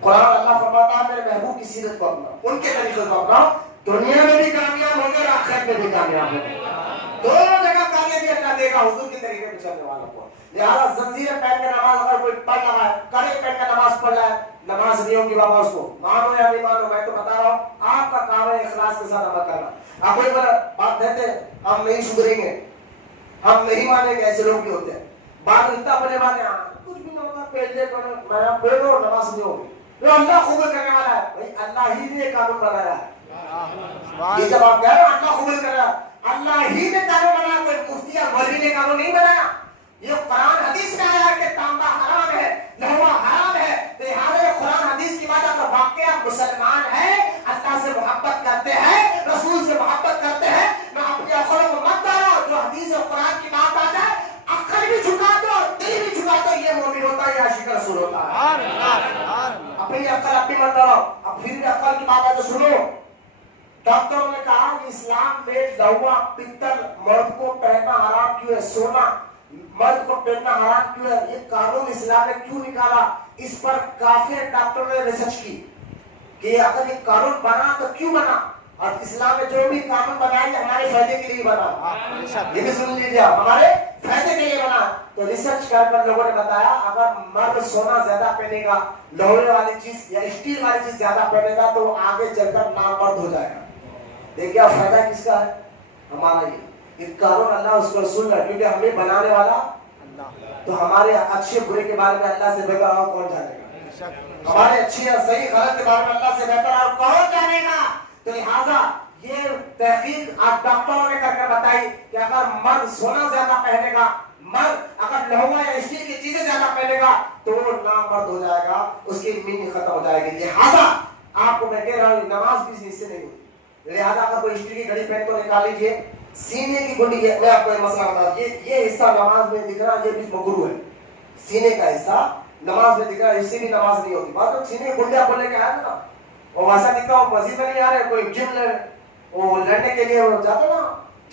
قرآن اللہ فرماتا ہے میرے محبوب کی سیرت کو اپنا، ان کے طریقے کو اپنا، دنیا میں بھی کامیاب ہوں گے، آخرت میں بھی کامیاب ہوں گے. دونوں جگہ کامیابی اللہ دے گا حضور کے طریقے پہ چلنے والوں کو. لہٰذا زنجیریں پہن کے نماز اگر کوئی پڑھ رہا ہے، کڑے پہن کے نماز پڑھ رہا ہے، نماز نہیں ہوگی بابا. اس کو مانو یا نہیں مانو، میں تو بتا رہا ہوں آپ کا کام ہے اخلاص کے ساتھ عمل کرنا. آپ کوئی بات کہتے ہیں ہم نہیں سدھریں گے، ہم نہیں مانیں گے، ایسے لوگ بھی ہوتے ہیں. بات اتنا بڑے والے کچھ بھی نہ ہوگا، پہلے میں پڑھو نماز نہیں ہوگی. اللہ قبول کرنے والا ہے، بھائی اللہ ہی نے قانون بنایا ہے. یہ جب آپ کہہ رہے ہیں اللہ قبول کر رہا ہے، اللہ ہی نے قانون بنایا، کوئی مفتی یا مولوی نے قانون نہیں بنایا. یہ قرآن حدیث میں آیا ہے کہ تانبا حرام ہے، لوہا حرام ہے. تو یہاں قرآن حدیث کی بات اگر واقعہ مسلمان ہے، اللہ سے محبت کرتے ہیں، رسول سے محبت کرتے ہیں، میں اپنی عقل کو مت ڈالو. جو حدیث اور قرآن کی بات آ جائے عقل بھی جھکا دو، دل بھی جھکا دو، یہ مومن ہوتا ہے، یہ عاشق رسول ہوتا ہے. اپنی عقل اپنی مت ڈالو. اب پھر بھی عقل کی بات ہے تو سنو. ڈاکٹروں نے کہا کہ اسلام میں لوہا پتل مرد کو پہننا حرام کیوں ہے، سونا مرد کو پہننا حرام کیوں ہے، یہ قانون اسلام نے کیوں نکالا. اس پر کافی ڈاکٹروں نے ریسرچ کی کہ اگر یہ قانون بنا تو کیوں بنا، اور اسلام نے جو بھی قانون بنایا یہ ہمارے فائدے کے لیے بنا. یہ بھی سن لیجیے، ہمارے فائدے کے لیے بنا. تو ریسرچ کر لوگوں نے بتایا اگر مرد سونا زیادہ پہنے گا، لوہے والی چیز یا اسٹیل والی چیز زیادہ پہنے گا تو آگے چل کر نامرد ہو جائے گا. دیکھیے اب فائدہ کس کا ہے؟ ہمارا. یہ قانون اللہ اس کو رسول ہے، کیونکہ ہمیں بنانے والا تو ہمارے اچھے برے کے بارے میں اللہ سے بہتر اور کون جانے گا. ہمارے اچھے اور صحیح غلط کے بارے میں اللہ سے بہتر اور کون جانے گا. تو لہٰذا یہ تحقیق آپ ڈاکٹروں نے کر کے بتائی کہ اگر مرد سونا زیادہ پہنے گا، مرد اگر لوہا یا اسٹیل کی چیزیں زیادہ پہنے گا تو وہ نامرد ہو جائے گا، اس کی میننگ ختم ہو جائے گی. لہٰذا آپ کو میں کہہ رہا ہوں نماز بھی اس سے نہیں ہوتی. لہٰذا اگر کوئی اسٹیل کی گھڑی پہن کو نکال لیجیے. سینے کی گنڈی ہے، میں آپ کو یہ مسئلہ بتا دوں، یہ حصہ نماز میں دکھ رہا ہے، یہ بھی مکروہ ہے. سینے کا حصہ نماز میں دکھ رہا ہے، اس سے بھی نماز نہیں ہوتی. بات تو سینے کی گنڈیاں کھولنے کے آیا نا، اور ویسا دکھتا ہوں مسجد میں نہیں آ رہے، کوئی جم وہ لڑنے کے لیے جاتے نا